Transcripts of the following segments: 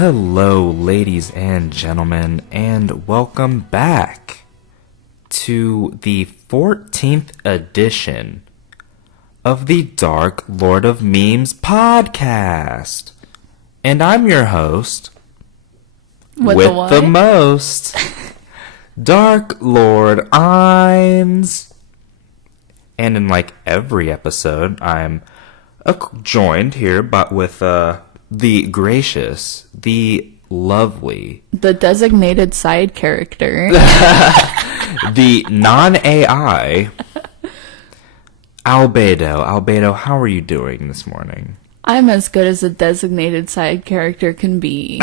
Hello, ladies and gentlemen, and welcome back to the 14th edition of the Dark Lord of Memes podcast. And I'm your host, with the most, Dark Lord Ainz. And in like every episode, I'm joined here but with the gracious, the lovely, the designated side character, the non-AI, Albedo. Albedo, how are you doing this morning? I'm as good as a designated side character can be.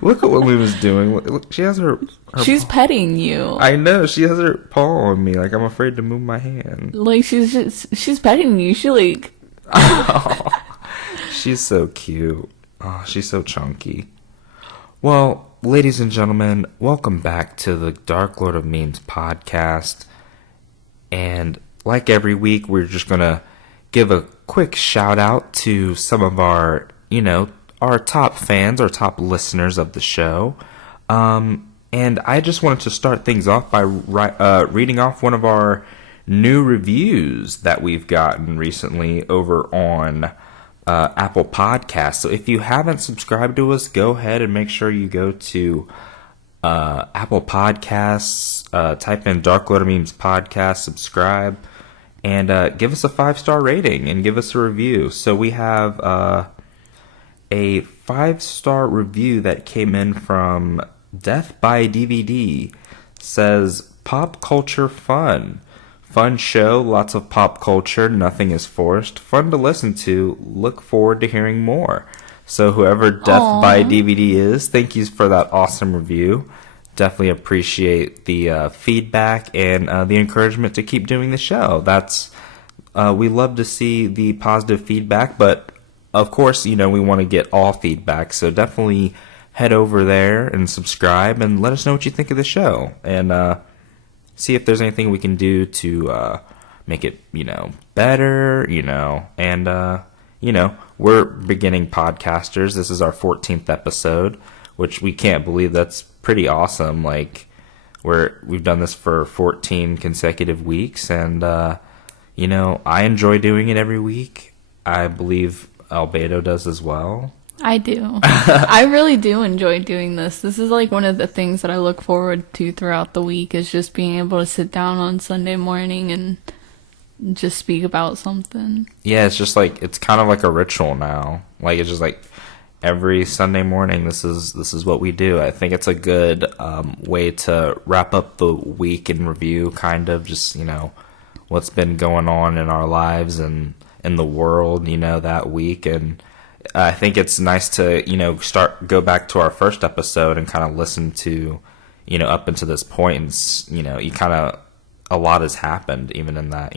Look at what we was doing. Look, she has her She's petting you. I know, she has her paw on me, like I'm afraid to move my hand. Like she's petting you. She like Oh, she's so cute. Oh, she's so chunky. Well, ladies and gentlemen, welcome back to the Dark Lord of Memes podcast. And like every week, we're just going to give a quick shout out to some of our, our top fans, our top listeners of the show. And I just wanted to start things off by reading off one of our new reviews that we've gotten recently over on Apple Podcasts. So if you haven't subscribed to us, go ahead and make sure you go to Apple Podcasts, type in Dark Lord of Memes podcast, subscribe, and give us a 5-star rating and give us a review. So we have a 5-star review that came in from Death by DVD. Says, pop culture fun. Fun show, lots of pop culture, nothing is forced. Fun to listen to, look forward to hearing more. So whoever Death by DVD is, thank you for that awesome review. Definitely appreciate the feedback and the encouragement to keep doing the show. We love to see the positive feedback, but of course, we want to get all feedback. So definitely head over there and subscribe and let us know what you think of the show. And see if there's anything we can do to make it, better, and, we're beginning podcasters. This is our 14th episode, which we can't believe. That's pretty awesome. Like, we've done this for 14 consecutive weeks, and, I enjoy doing it every week. I believe Albedo does as well. I do. I really do enjoy doing this. This is like one of the things that I look forward to throughout the week, is just being able to sit down on Sunday morning and just speak about something. Yeah, it's just like, it's kind of like a ritual now. Like, it's just like every Sunday morning, this is what we do. I think it's a good way to wrap up the week in review, kind of just, what's been going on in our lives and in the world, that week. And I think it's nice to, go back to our first episode and kind of listen to, up until this point. And, you kind of, a lot has happened even in that,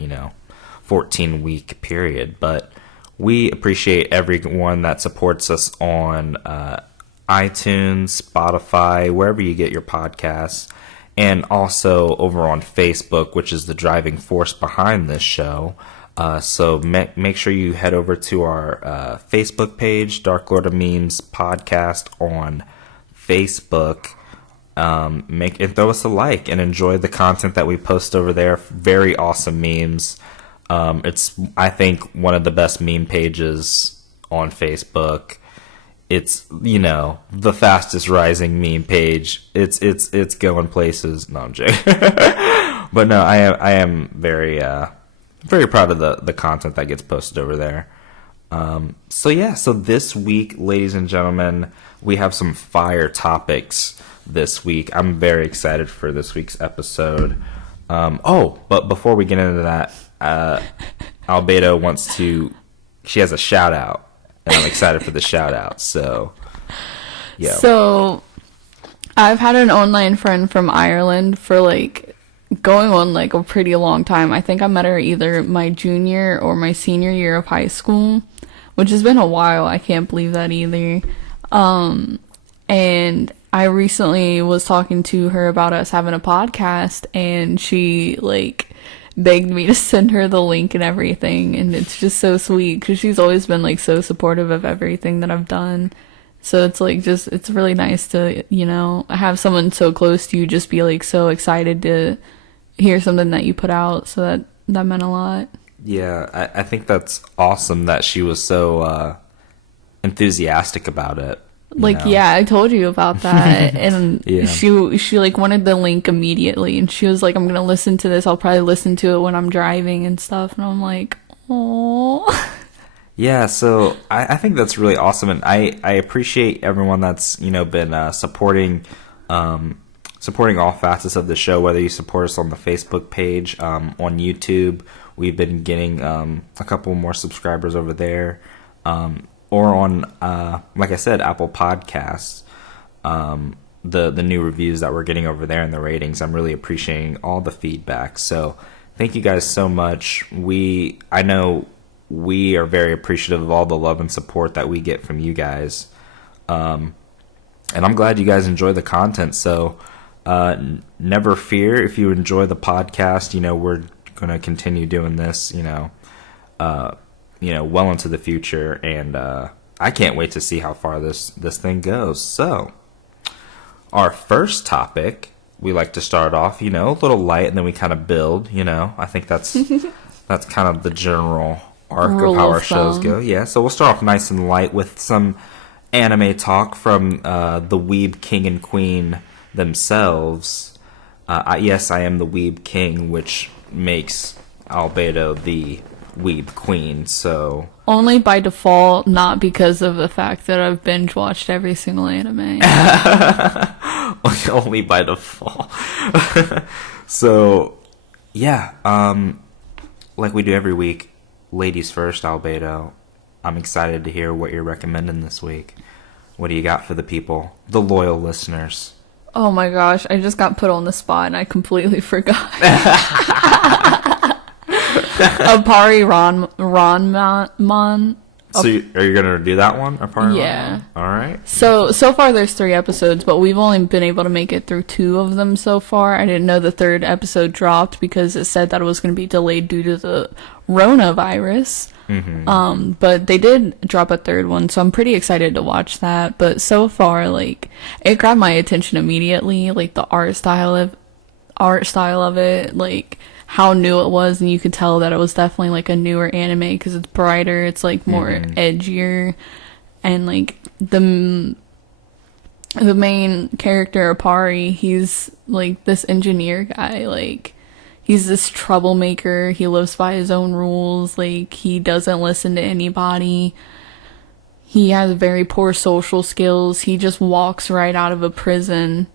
14-week period. But we appreciate everyone that supports us on iTunes, Spotify, wherever you get your podcasts. And also over on Facebook, which is the driving force behind this show. So make sure you head over to our Facebook page, Dark Lord of Memes podcast on Facebook. And throw us a like and enjoy the content that we post over there. Very awesome memes. It's, I think, one of the best meme pages on Facebook. It's, the fastest rising meme page. It's going places. No, I'm joking. But no, I am very proud of the content that gets posted over there. So this week, ladies and gentlemen, we have some fire topics this week. I'm very excited for this week's episode. But before we get into that, Albedo she has a shout out, and I'm excited for the shout out. So, yeah. So, I've had an online friend from Ireland for going on a pretty long time. I think I met her either my junior or my senior year of high school, which has been a while. I can't believe that either. And I recently was talking to her about us having a podcast, and she begged me to send her the link and everything, and it's just so sweet because she's always been like so supportive of everything that I've done. So it's like just it's really nice to, you know, have someone so close to you just be like so excited to hear something that you put out. So that meant a lot. Yeah, I think that's awesome that she was so enthusiastic about it. Like, know? yeah, I told you about that. And Yeah. she like wanted the link immediately, and she was like, I'm gonna listen to this. I'll probably listen to it when I'm driving and stuff. And I'm like, oh. Yeah, so I think that's really awesome, and I appreciate everyone that's, you know, been supporting all facets of the show, whether you support us on the Facebook page, on YouTube. We've been getting a couple more subscribers over there, or on, like I said, Apple Podcasts. The new reviews that we're getting over there and the ratings, I'm really appreciating all the feedback. So thank you guys so much. I know we are very appreciative of all the love and support that we get from you guys. And I'm glad you guys enjoy the content. So never fear if you enjoy the podcast. You know, we're going to continue doing this, well into the future. And I can't wait to see how far this thing goes. So our first topic, we like to start off, a little light, and then we kind of build, I think that's kind of the general arc of how our shows go. Yeah, so we'll start off nice and light with some anime talk from the Weeb King and Queen themselves. Yes, I am the Weeb King, which makes Albedo the Weeb Queen, so... Only by default, not because of the fact that I've binge watched every single anime. Only by default. So, yeah, like we do every week, ladies first, Albedo. I'm excited to hear what you're recommending this week. What do you got for the people, the loyal listeners? Oh my gosh, I just got put on the spot and I completely forgot. Apari Ranman. So are you going to do that one? Apari Yeah. Ranman? All right. So far there's 3 episodes, but we've only been able to make it through 2 of them so far. I didn't know the 3rd episode dropped because it said that it was going to be delayed due to the Rona-virus. Mm-hmm. But they did drop a 3rd one, so I'm pretty excited to watch that. But so far, like, it grabbed my attention immediately, like the art style of it, like how new it was, and you could tell that it was definitely like a newer anime because it's brighter, it's like more edgier, and like the main character Apari, he's like this engineer guy, like he's this troublemaker, he lives by his own rules, like he doesn't listen to anybody, he has very poor social skills, he just walks right out of a prison,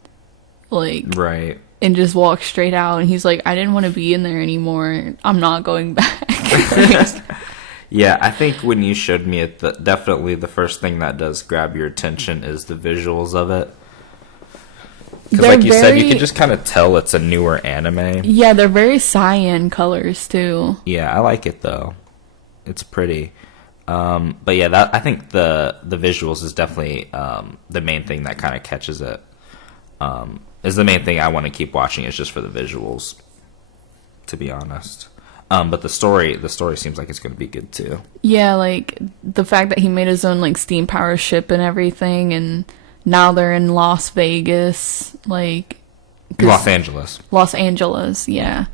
like right, and just walks straight out, and he's like, I didn't want to be in there anymore, I'm not going back. Yeah, I think when you showed me it, definitely the first thing that does grab your attention is the visuals of it. Because like you said, you can just kind of tell it's a newer anime. Yeah, they're very cyan colors, too. Yeah, I like it, though. It's pretty. But yeah, I think the visuals is definitely the main thing that kind of catches it. Is the main thing I want to keep watching is just for the visuals, to be honest. But the story seems like it's going to be good too. Yeah, like the fact that he made his own like steam power ship and everything, and now they're in Las Vegas, like Los Angeles, yeah.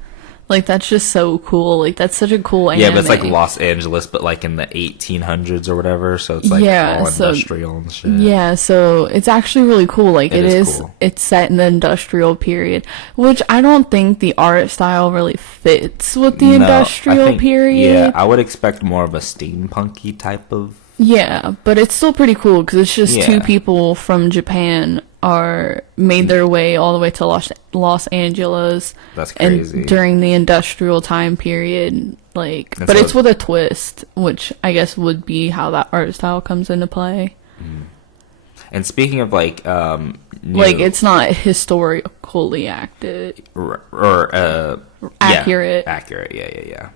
Like, that's just so cool. Like, that's such a cool anime. Yeah, but it's like Los Angeles, but like in the 1800s or whatever, so it's like all industrial and shit. Yeah, so it's actually really cool. Like, it is cool. It's set in the industrial period, which I don't think the art style really fits with the industrial period. Yeah, I would expect more of a steampunky type of... Yeah, but it's still pretty cool because it's just 2 people from Japan made their way all the way to Los Angeles. That's crazy. And during the industrial time period, like, but it's with a twist, which I guess would be how that art style comes into play. And speaking of like, like it's not historically accurate. Accurate. Yeah.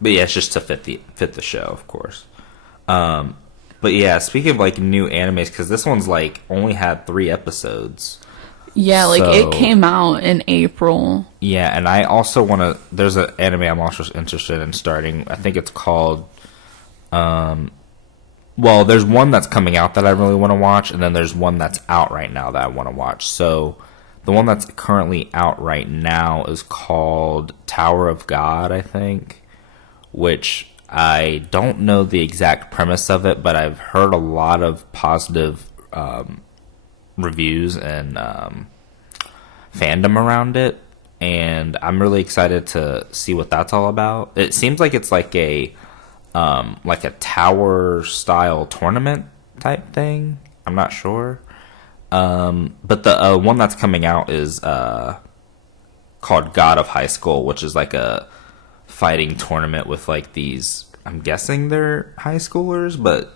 But yeah, it's just to fit the show, of course. But yeah, speaking of like new animes, because this one's like only had 3 episodes. Yeah, like it came out in April. Yeah, and I also want to. There's an anime I'm also interested in starting. I think it's called. Well, there's one that's coming out that I really want to watch, and then there's one that's out right now that I want to watch. So, the one that's currently out right now is called Tower of God, I think, which I don't know the exact premise of it, but I've heard a lot of positive reviews and fandom around it, and I'm really excited to see what that's all about. It seems like it's like a tower style tournament type thing. I'm not sure. But the one that's coming out is called God of High School, which is like a fighting tournament with like these, I'm guessing they're high schoolers, but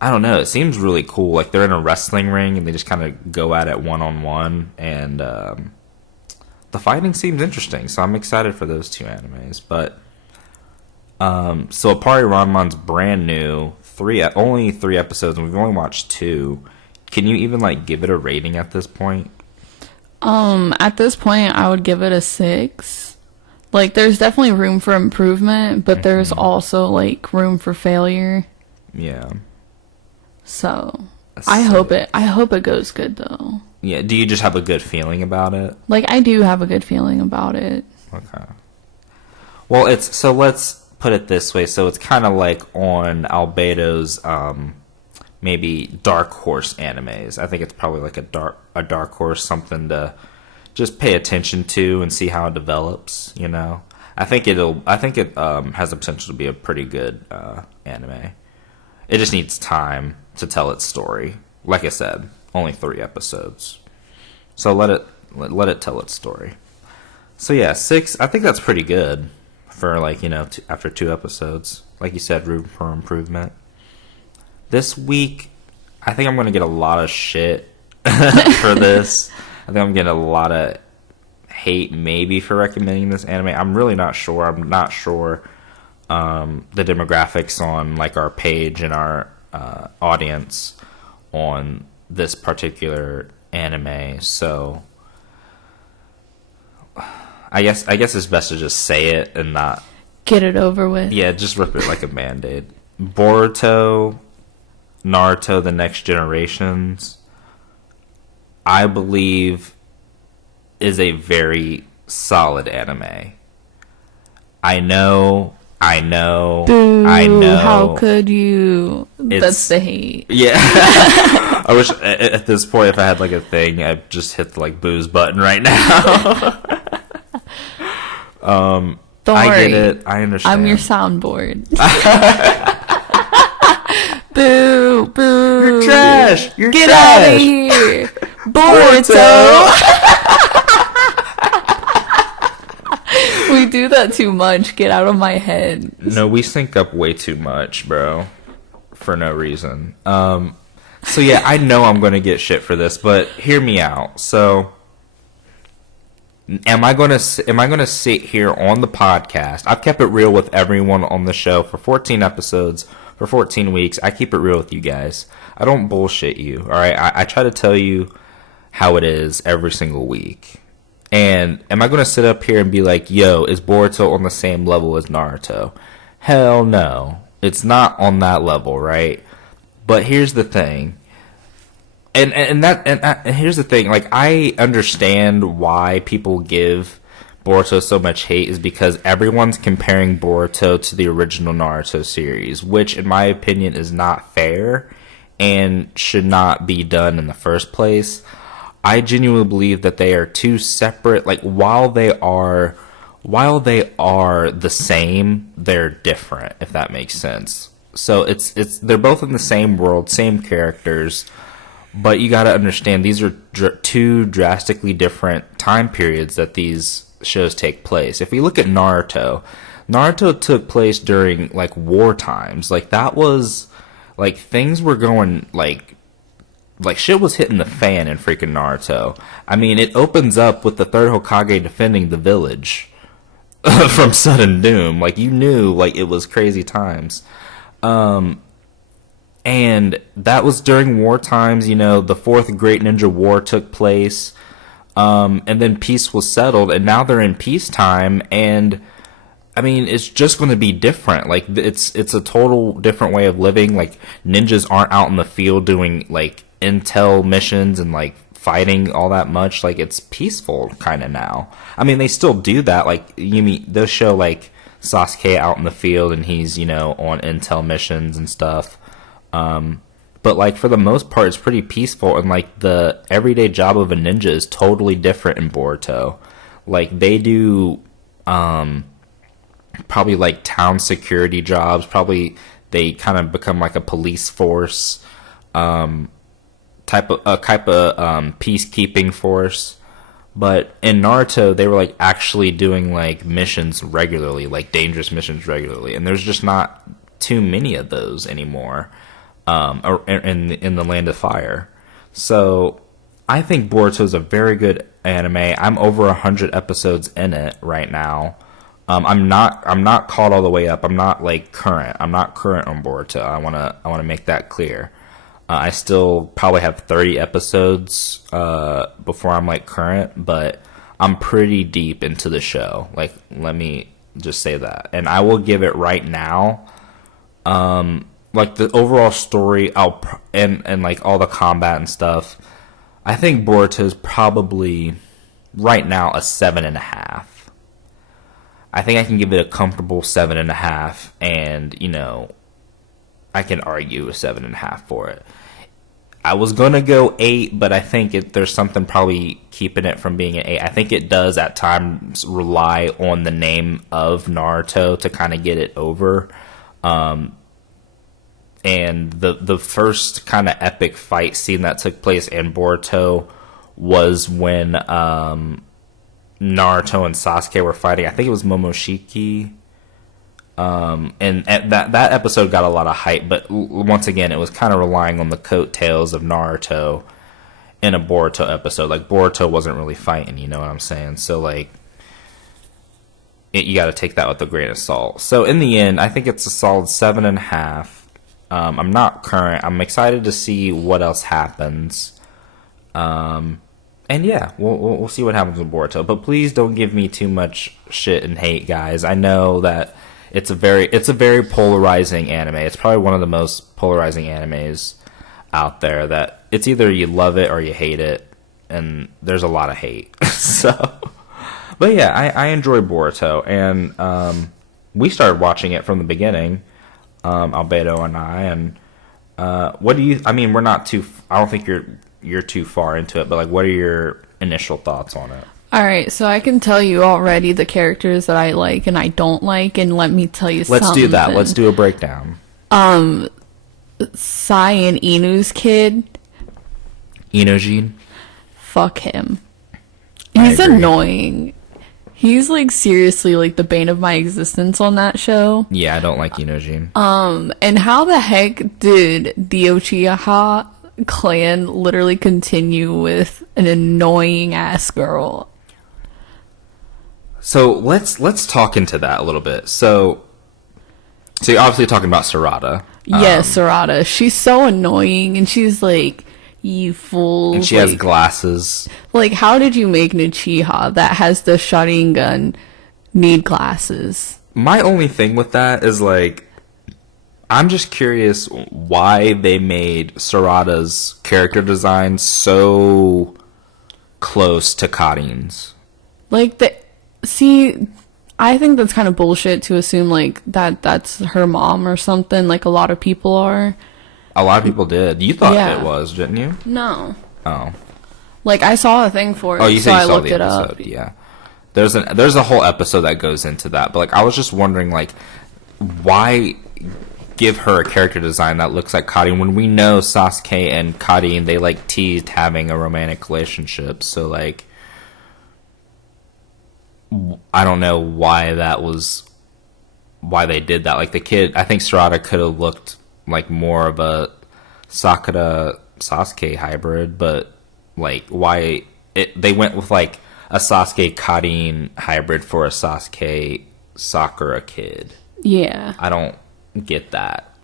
I don't know. It seems really cool. Like they're in a wrestling ring and they just kind of go at it one-on-one, and the fighting seems interesting. So I'm excited for those two animes. But so Apari Ranman's brand new, only 3 episodes, and we've only watched 2. Can you even like give it a rating at this point? At this point, I would give it a 6. Like, there's definitely room for improvement, but there's also like room for failure. Yeah. So I hope it goes good though. Yeah. Do you just have a good feeling about it? Like, I do have a good feeling about it. Okay. Well, let's put it this way. So it's kind of like on Albedo's maybe dark horse animes. I think it's probably like a dark horse, something to just pay attention to and see how it develops, you know. I think it has the potential to be a pretty good anime. It just needs time to tell its story. Like I said, only 3 episodes. So let it tell its story. So yeah, 6, I think that's pretty good for like, you know, after 2 episodes. Like you said, room for improvement. This week, I think I'm going to get a lot of shit for this. I think I'm getting a lot of hate maybe for recommending this anime. I'm really not sure. I'm not sure the demographics on like our page and our audience on this particular anime. So I guess it's best to just say it and not get it over with. Yeah, just rip it like a Band-Aid. Boruto, Naruto, The Next Generations, I believe, is a very solid anime. I know. Boo, I know. How could you? That's the hate. Yeah. I wish at this point, if I had like a thing, I'd just hit the like booze button right now. Don't I worry. get it. I understand. I'm your soundboard. Boo, boo. You're trash. You're Get trash. out of here. Boruto. We do that too much. Get out of my head. No, we sync up way too much, bro. For no reason. So yeah, I know I'm going to get shit for this, but hear me out. So am I going to sit here on the podcast? I've kept it real with everyone on the show for 14 episodes, for 14 weeks. I keep it real with you guys. I don't bullshit you, all right? I try to tell you how it is every single week. And am I going to sit up here and be like, yo, is Boruto on the same level as Naruto? Hell no. It's not on that level, right? But here's the thing. And here's the thing. Like, I understand why people give Boruto so much hate is because everyone's comparing Boruto to the original Naruto series, which, in my opinion, is not fair and should not be done in the first place. I genuinely believe that they are two separate, like, while they are the same, they're different, if that makes sense. So they're both in the same world, same characters, but you got to understand these are two drastically different time periods that these shows take place. If we look at Naruto took place during like war times. Like, that was like, things were going like shit was hitting the fan in freaking Naruto. I mean, it opens up with the third Hokage defending the village from sudden doom. Like, you knew, like, it was crazy times. And And that was during war times. You know, the Fourth Great Ninja War took place. And then peace was settled, and now they're in peacetime, and I mean, it's just going to be different. Like, it's a total different way of living. Like, ninjas aren't out in the field doing, like, intel missions and, like, fighting all that much. Like, it's peaceful kind of now. I mean, they still do that. Like, they'll show, like, Sasuke out in the field, and he's, you know, on intel missions and stuff. But, like, for the most part, it's pretty peaceful, and, like, the everyday job of a ninja is totally different in Boruto. Like, they do, probably, like, town security jobs. Probably they kind of become, like, a police force, type of peacekeeping force. But in Naruto, they were, like, actually doing, like, missions regularly, like, dangerous missions regularly. And there's just not too many of those anymore. In the Land of Fire. So I think Boruto is a very good anime. I'm over 100 episodes in it right now. I'm not caught all the way up. I'm not like current. I'm not current on Boruto. I wanna make that clear. I still probably have 30 episodes before I'm like current, but I'm pretty deep into the show. Like, let me just say that. And I will give it right now. Like, the overall story, and like all the combat and stuff, I think Boruto is probably right now a 7.5. I think I can give it a comfortable 7.5, and you know, I can argue a 7.5 for it. I was gonna go 8, but I think there's something probably keeping it from being an 8. I think it does at times rely on the name of Naruto to kind of get it over. And the first kind of epic fight scene that took place in Boruto was when Naruto and Sasuke were fighting. I think it was Momoshiki. And that episode got a lot of hype, but once again, it was kind of relying on the coattails of Naruto in a Boruto episode. Like, Boruto wasn't really fighting, you know what I'm saying? So, like, you got to take that with a grain of salt. So, in the end, I think it's a solid 7.5. I'm not current. I'm excited to see what else happens. And yeah, we'll see what happens with Boruto. But please don't give me too much shit and hate, guys. I know that it's a very polarizing anime. It's probably one of the most polarizing animes out there. That it's either you love it or you hate it, and there's a lot of hate. So, but yeah, I enjoy Boruto, and we started watching it from the beginning. Albedo and I, and what do you? I mean, we're not too. I don't think you're too far into it, but like, what are your initial thoughts on it? All right, so I can tell you already the characters that I like and I don't like, and let me tell you something. Let's do that. Let's do a breakdown. Sai and Inu's kid. Inojin. Fuck him. He's annoying. He's, like, seriously, like, the bane of my existence on that show. Yeah, I don't like Inojin. And how the heck did the Uchiha clan literally continue with an annoying-ass girl? So, let's talk into that a little bit. So you're obviously talking about Sarada. Yes, Sarada. She's so annoying, and she's like, you fool. And she has glasses. Like, how did you make an Uchiha that has the Sharingan need glasses? My only thing with that is, like, I'm just curious why they made Sarada's character design so close to Karin's. Like, I think that's kind of bullshit to assume, like, that's her mom or something, like a lot of people are. A lot of people did. You thought it was, didn't you? No. Oh. Like, I saw a thing for it, so you saw the episode, yeah. There's a whole episode that goes into that, but, like, I was just wondering, like, why give her a character design that looks like Karin when we know Sasuke and Karin, they, like, teased having a romantic relationship, so, like, I don't know why they did that. Like, the kid, I think Sarada could have looked like more of a Sakura Sasuke hybrid, but like, why they went with like a Sasuke Karin hybrid for a Sasuke Sakura kid. Yeah. I don't get that.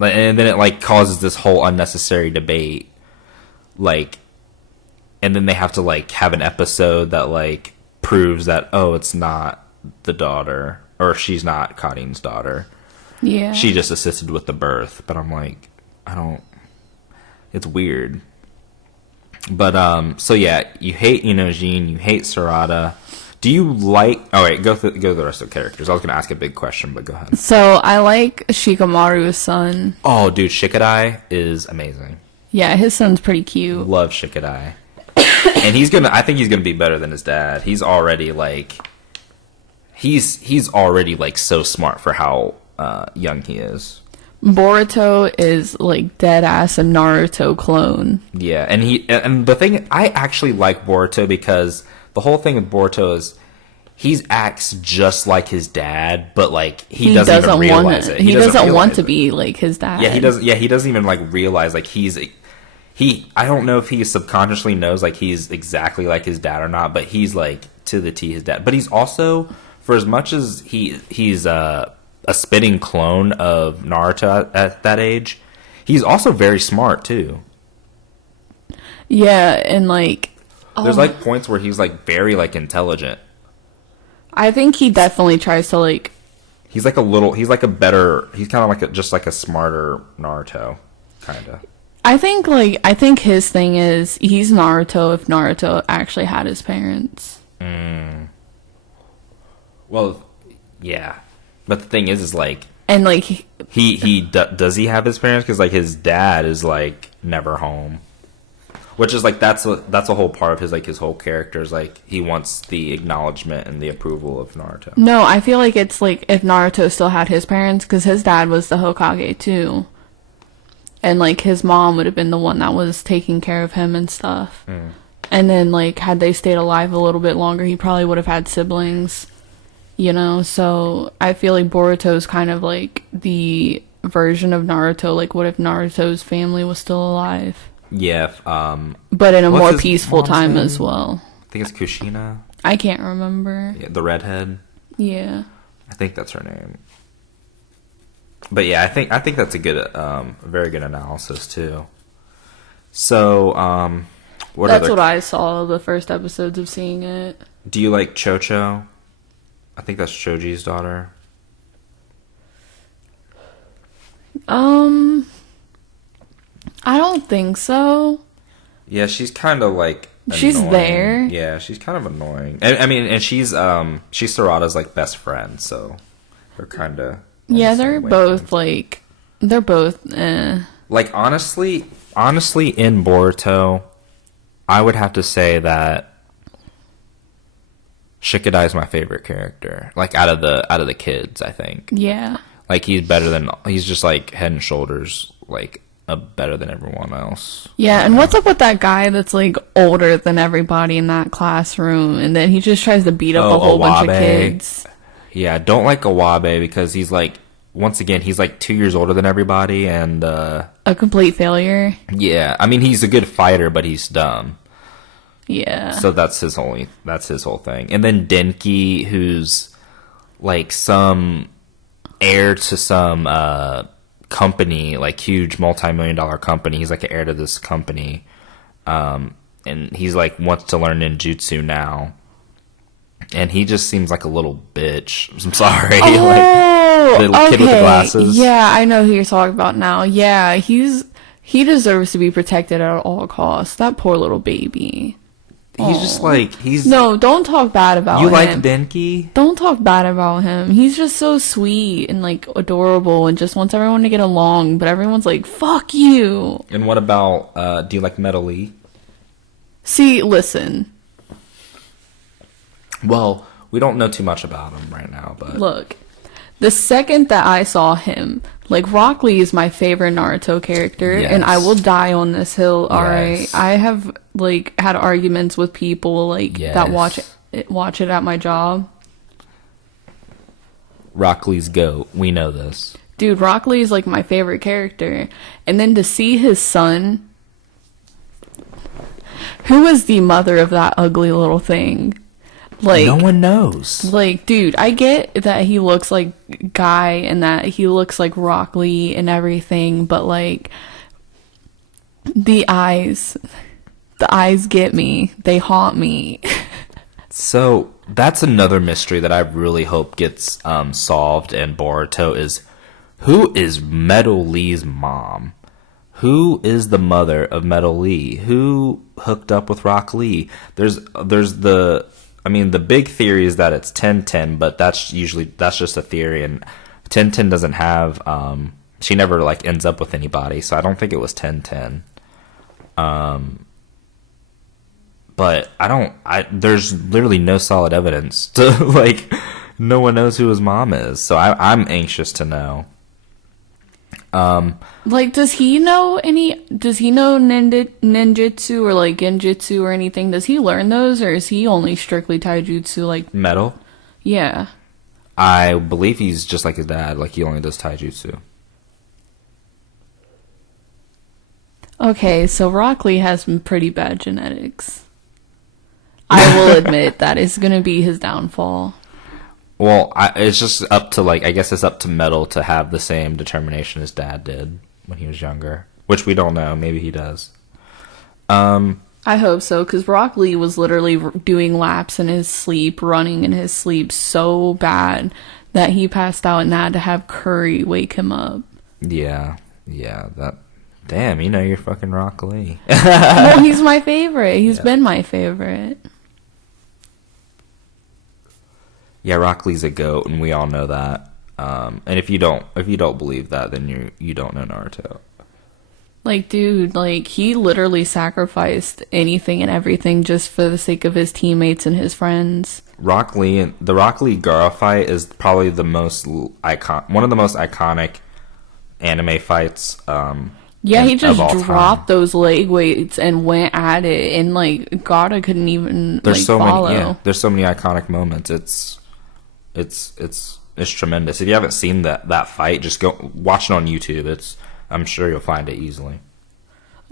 And then it like causes this whole unnecessary debate, like, and then they have to like have an episode that like proves that, oh, it's not the daughter, or she's not Kadin's daughter. Yeah. She just assisted with the birth. But I'm like, it's weird. But so yeah, you hate Inojin, you hate Sarada. Do you like... Oh, wait, go through the rest of the characters. I was going to ask a big question, but go ahead. So, I like Shikamaru's son. Oh, dude, Shikadai is amazing. Yeah, his son's pretty cute. Love Shikadai. And I think he's going to be better than his dad. He's already, like... He's already, like, so smart for how young he is. Boruto is, like, dead-ass a Naruto clone. Yeah, and the thing... I actually like Boruto because... The whole thing with Boruto is he acts just like his dad, but like he doesn't even realize it. He doesn't want to be like his dad. Yeah, he doesn't. Yeah, he doesn't even like realize like I don't know if he subconsciously knows like he's exactly like his dad or not, but he's like to the T his dad. But he's also, for as much as he's a spitting clone of Naruto at that age, he's also very smart too. Yeah, and like. There's like points where he's like very like intelligent. I think he definitely tries to like. He's kind of like just like a smarter Naruto, kind of. I think his thing is he's Naruto if Naruto actually had his parents. Well, yeah, but the thing is like. And like does he have his parents? Because like his dad is like never home. Which is like that's a whole part of his whole character is like he wants the acknowledgement and the approval of Naruto. No, I feel like it's like if Naruto still had his parents, because his dad was the Hokage too, and like his mom would have been the one that was taking care of him and stuff. And then like had they stayed alive a little bit longer, he probably would have had siblings, you know. So I feel like Boruto's kind of like the version of Naruto. Like, what if Naruto's family was still alive? Yeah, but in a more peaceful time as well. I think it's Kushina. I can't remember. Yeah, the redhead. Yeah. I think that's her name. But yeah, I think that's a good, very good analysis too. So, That's what I saw the first episodes of seeing it. Do you like Chocho? I think that's Choji's daughter. I don't think so. Yeah, she's kind of like annoying. She's there. Yeah, she's kind of annoying. And she's Sarada's like best friend, so they're kind of they're both like Like honestly in Boruto, I would have to say that Shikadai is my favorite character. Like out of the kids, I think. Yeah. Like he's just like head and shoulders like better than everyone else. Yeah, and what's up with that guy that's like older than everybody in that classroom, and then he just tries to beat up a whole bunch of kids? Yeah, don't like Awabe because he's like, once again, he's like 2 years older than everybody and a complete failure. Yeah, I mean he's a good fighter, but he's dumb. Yeah. So that's his whole thing. And then Denki, who's like some heir to some company, like huge multi-million-dollar company. He's like an heir to this company, and he's like wants to learn ninjutsu now, and he just seems like a little bitch. I'm sorry. Oh, like the kid with the glasses. Yeah, I know who you're talking about now. Yeah, he deserves to be protected at all costs. That poor little baby. He's just like No, don't talk bad about him. You like Denki? Don't talk bad about him. He's just so sweet and like adorable and just wants everyone to get along, but everyone's like, fuck you. And what about do you like Metal Lee? See, listen. Well, we don't know too much about him right now, but look. The second that I saw him, like, Rock Lee is my favorite Naruto character, yes. and I will die on this hill, alright? Yes. I have, like, had arguments with people, like, yes. that watch it at my job. Rock Lee's GOAT. We know this. Dude, Rock Lee is, like, my favorite character. And then to see his son, who is the mother of that ugly little thing? Like, no one knows. Like, dude, I get that he looks like Guy and that he looks like Rock Lee and everything, but like the eyes get me. They haunt me. So that's another mystery that I really hope gets solved in Boruto is who is Metal Lee's mom? Who is the mother of Metal Lee? Who hooked up with Rock Lee? There's the big theory is that it's 1010, but that's just a theory, and 1010 doesn't have she never like ends up with anybody, so I don't think it was 1010. But there's literally no solid evidence to like no one knows who his mom is, so I'm anxious to know. Like, does he know ninjutsu or like genjutsu or anything? Does he learn those, or is he only strictly taijutsu? Like Metal? Yeah. I believe he's just like his dad, like he only does taijutsu. Okay, so Rock Lee has some pretty bad genetics. I will admit that is going to be his downfall. Well, it's just up to I guess it's up to Metal to have the same determination his dad did when he was younger, which we don't know. Maybe he does. I hope so, because Rock Lee was literally doing laps in his sleep, running in his sleep so bad that he passed out and had to have Curry wake him up. Yeah, that. Damn, you're fucking Rock Lee. Well, he's my favorite. He's been my favorite. Yeah, Rock Lee's a goat, and we all know that. And if you don't believe that, then you don't know Naruto. Like, dude, like he literally sacrificed anything and everything just for the sake of his teammates and his friends. The Rock Lee Gaara fight is probably one of the most iconic anime fights. Yeah, he just dropped those leg weights and went at it, and like Gaara couldn't even follow. There's so many iconic moments. It's tremendous. If you haven't seen that fight, just go watch it on YouTube. I'm sure you'll find it easily.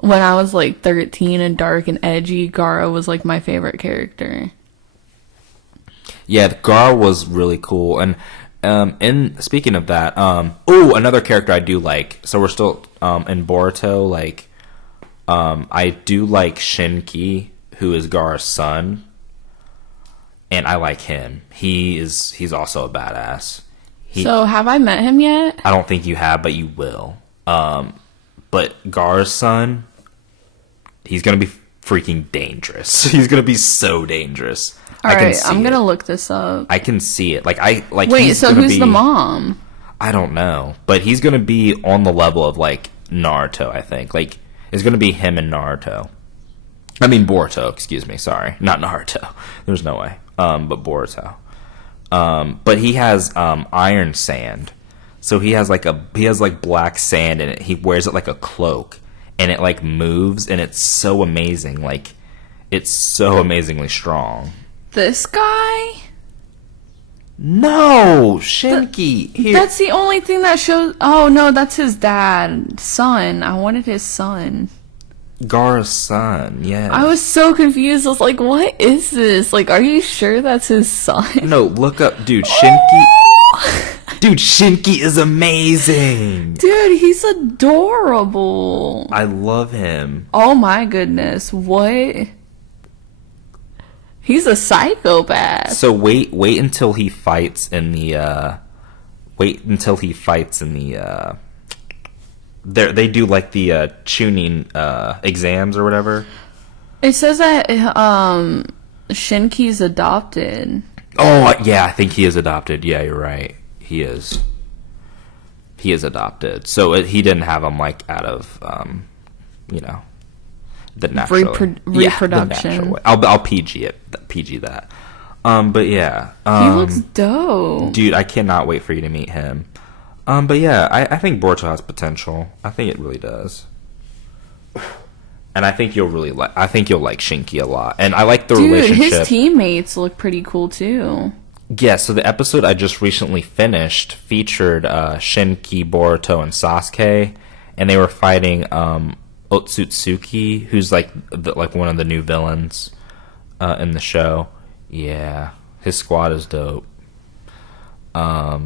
When I was like 13 and dark and edgy, Gaara was like my favorite character. Yeah, Gaara was really cool. And speaking of that, another character I do like. So we're still in Boruto. Like, I do like Shinki, who is Gaara's son. And I like him. He's also a badass. So have I met him yet? I don't think you have, but you will. But Gaara's son, he's gonna be freaking dangerous. He's gonna be so dangerous. All right, I'm gonna look this up. I can see it. Wait, so who's the mom? I don't know, but he's gonna be on the level of like Naruto. I think it's gonna be him and Naruto. I mean Boruto. Excuse me. Sorry, not Naruto. There's no way. But Boruto. But he has iron sand. So he has black sand in it. He wears it like a cloak, and it like moves, and it's so amazing. Like, it's so amazingly strong. This guy? No, Shinki. That's the only thing that shows. Oh no, that's his dad, son. I wanted his son. Gaara's son, yeah. I was so confused. I was like, what is this? Like, are you sure that's his son? No, look up, dude, Shinki. Dude, Shinki is amazing. Dude, he's adorable. I love him. Oh my goodness, what? He's a psychopath. So wait until he fights in the, they do like the tuning exams or whatever. It says that Shinki's adopted. Oh yeah, I think he is adopted. Yeah, you're right. He is adopted. So he didn't have him like out of the natural reproduction. The natural way. I'll PG that. But yeah, he looks dope, dude. I cannot wait for you to meet him. But yeah, I think Boruto has potential. I think it really does. And I think you'll like Shinki a lot. And I like the relationship. Dude, his teammates look pretty cool too. Yeah, so the episode I just recently finished featured Shinki, Boruto, and Sasuke, and they were fighting Otsutsuki, who's like one of the new villains in the show. Yeah, his squad is dope. But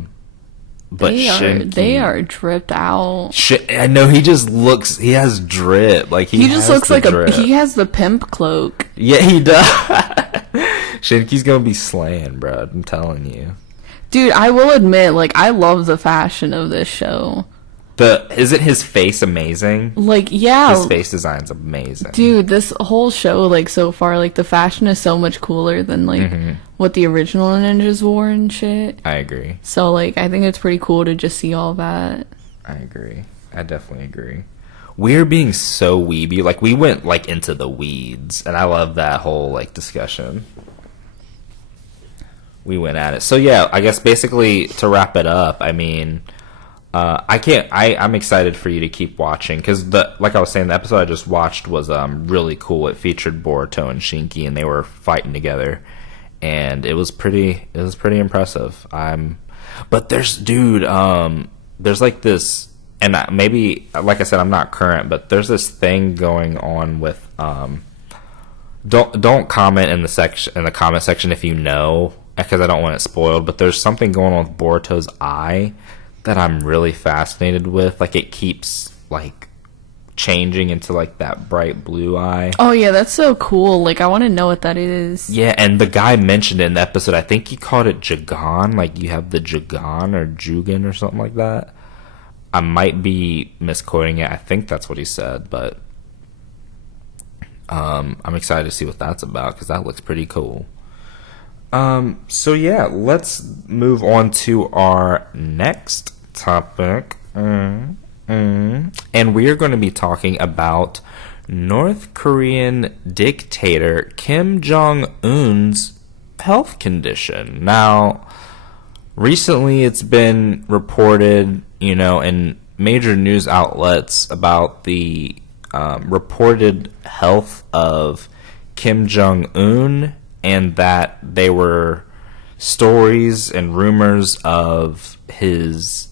they are dripped out. I know, he just looks, he has drip. Like he just looks like he has the pimp cloak. Yeah, he does. Shinky's gonna be slaying, bro. I'm telling you. Dude, I will admit, like, I love the fashion of this show. Isn't his face amazing? Like, yeah. His face design's amazing. Dude, this whole show, like, so far, like, the fashion is so much cooler than, like, what the original ninjas wore and shit. I agree. So, like, I think it's pretty cool to just see all that. I agree. I definitely agree. We're being so weeby. Like, we went, like, into the weeds, and I love that whole, like, discussion. We went at it. So, yeah, I guess basically to wrap it up, I mean... I'm excited for you to keep watching because like I was saying, the episode I just watched was really cool. It featured Boruto and Shinky, and they were fighting together, and it was pretty impressive. But there's like this, and maybe like I said, I'm not current, but there's this thing going on with don't comment in the comment section if you know, because I don't want it spoiled. But there's something going on with Boruto's eye that I'm really fascinated with. Like, it keeps, like, changing into, like, that bright blue eye. Oh, yeah, that's so cool. Like, I want to know what that is. Yeah, and the guy mentioned it in the episode. I think he called it Jagan. Like, you have the Jagan or Jugan or something like that. I might be misquoting it. I think that's what he said, but I'm excited to see what that's about because that looks pretty cool. So yeah, let's move on to our next topic. And we are going to be talking about North Korean dictator Kim Jong Un's health condition. Now, recently it's been reported, in major news outlets about the reported health of Kim Jong Un, and that they were stories and rumors of his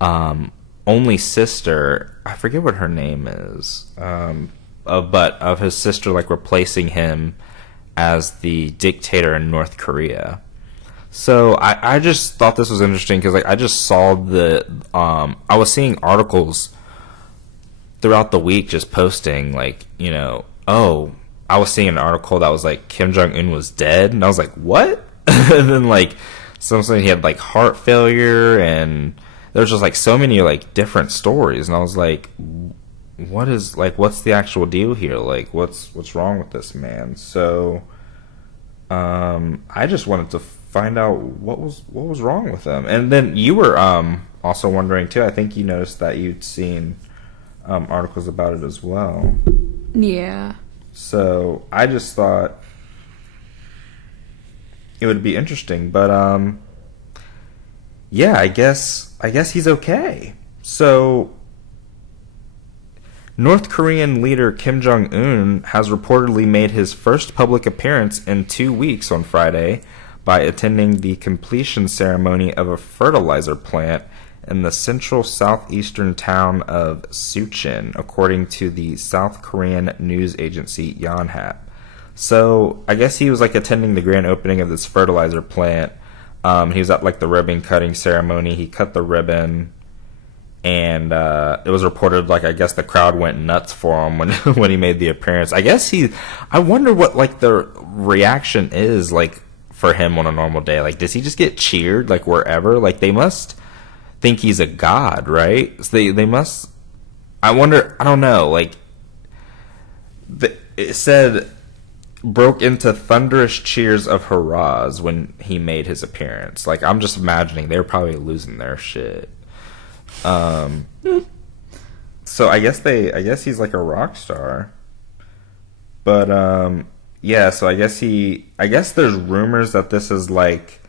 only sister, I forget what her name is, but of his sister, like, replacing him as the dictator in North Korea. So I just thought this was interesting because, like, I just saw I was seeing articles throughout the week just posting, like, I was seeing an article that was like Kim Jong Un was dead, and I was like, what? And then, like, something he had, like, heart failure, and there's just, like, so many, like, different stories, and I was like, what's the actual deal here? Like, what's wrong with this man? So I just wanted to find out what was wrong with him. And then you were also wondering too. I think you noticed that you'd seen articles about it as well. Yeah. So I just thought it would be interesting, but yeah, I guess he's okay. So North Korean leader Kim Jong Un has reportedly made his first public appearance in 2 weeks on Friday by attending the completion ceremony of a fertilizer plant in the central southeastern town of Sucheon, according to the South Korean news agency Yonhap. So I guess he was, like, attending the grand opening of this fertilizer plant. He was at, like, the ribbon cutting ceremony. He cut the ribbon, and it was reported, like, I guess the crowd went nuts for him when when he made the appearance. I wonder what, like, the reaction is, like, for him on a normal day. Like, does he just get cheered, like, wherever? Like, they must think he's a god, right? So they must. I wonder. I don't know. Like, it said broke into thunderous cheers of hurrahs when he made his appearance. Like, I'm just imagining they're probably losing their shit. So I guess he's like a rock star. But yeah. So I guess there's rumors that this is like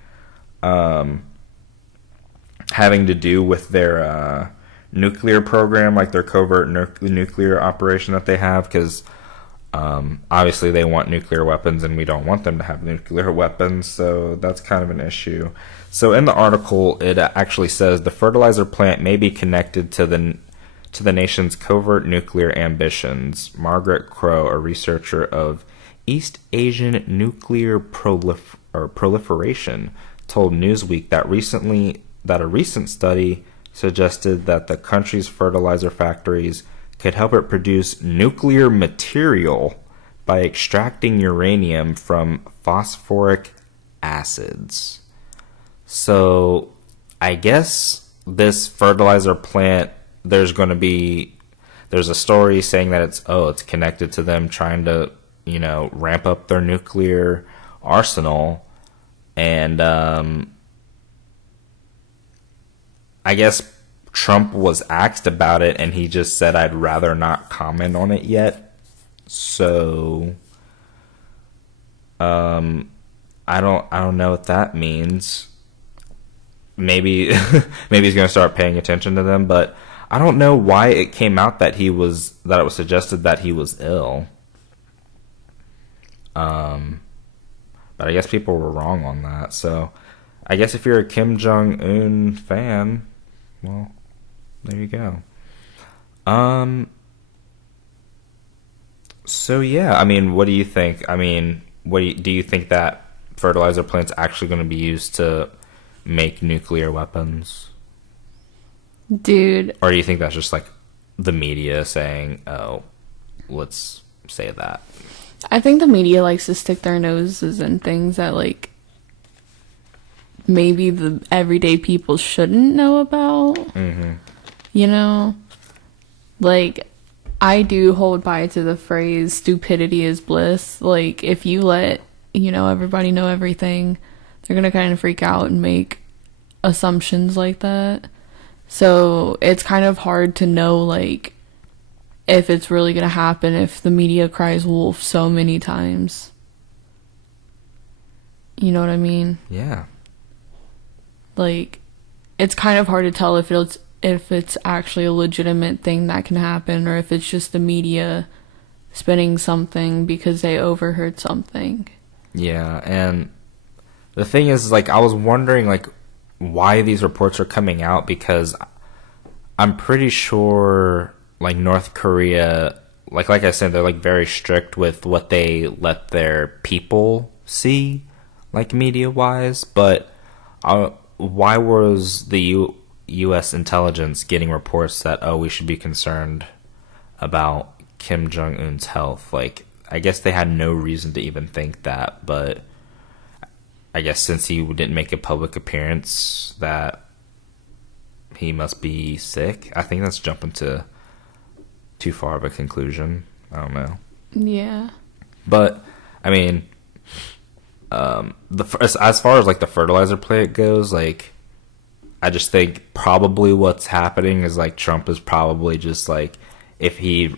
having to do with their nuclear program, like their covert nuclear operation that they have, because obviously they want nuclear weapons, and we don't want them to have nuclear weapons, so that's kind of an issue. So in the article, it actually says the fertilizer plant may be connected to the nation's covert nuclear ambitions. Margaret Crow, a researcher of East Asian nuclear proliferation told Newsweek that a recent study suggested that the country's fertilizer factories could help it produce nuclear material by extracting uranium from phosphoric acids. So, I guess this fertilizer plant, there's a story saying that it's connected to them trying to, ramp up their nuclear arsenal. And I guess Trump was asked about it, and he just said, "I'd rather not comment on it yet." So, I don't know what that means. Maybe he's gonna start paying attention to them, but I don't know why it came out that it was suggested that he was ill. But I guess people were wrong on that. So, I guess if you're a Kim Jong Un fan, well, there you go. So yeah, I mean, what do you think? I mean, do you think that fertilizer plant's actually going to be used to make nuclear weapons? Dude. Or do you think that's just like the media saying, "Oh, let's say that"? I think the media likes to stick their noses in things that, like, maybe the everyday people shouldn't know about. Mm-hmm. Like, I do hold by to the phrase stupidity is bliss. Like, if you let, everybody know everything, they're gonna kind of freak out and make assumptions like that. So it's kind of hard to know, like, if it's really gonna happen if the media cries wolf so many times. You know what I mean? Yeah. Like, it's kind of hard to tell if it's actually a legitimate thing that can happen, or if it's just the media spinning something because they overheard something. Yeah, and the thing is, like, I was wondering, like, why these reports are coming out, because I'm pretty sure, like, North Korea, like I said, they're, like, very strict with what they let their people see, like, media-wise, but why was the U.S. intelligence getting reports that, we should be concerned about Kim Jong Un's health? Like, I guess they had no reason to even think that, but I guess since he didn't make a public appearance, that he must be sick. I think that's jumping to too far of a conclusion. I don't know. Yeah. But I mean, as far as like the fertilizer plant goes, like, I just think probably what's happening is, like, Trump is probably just, like, if he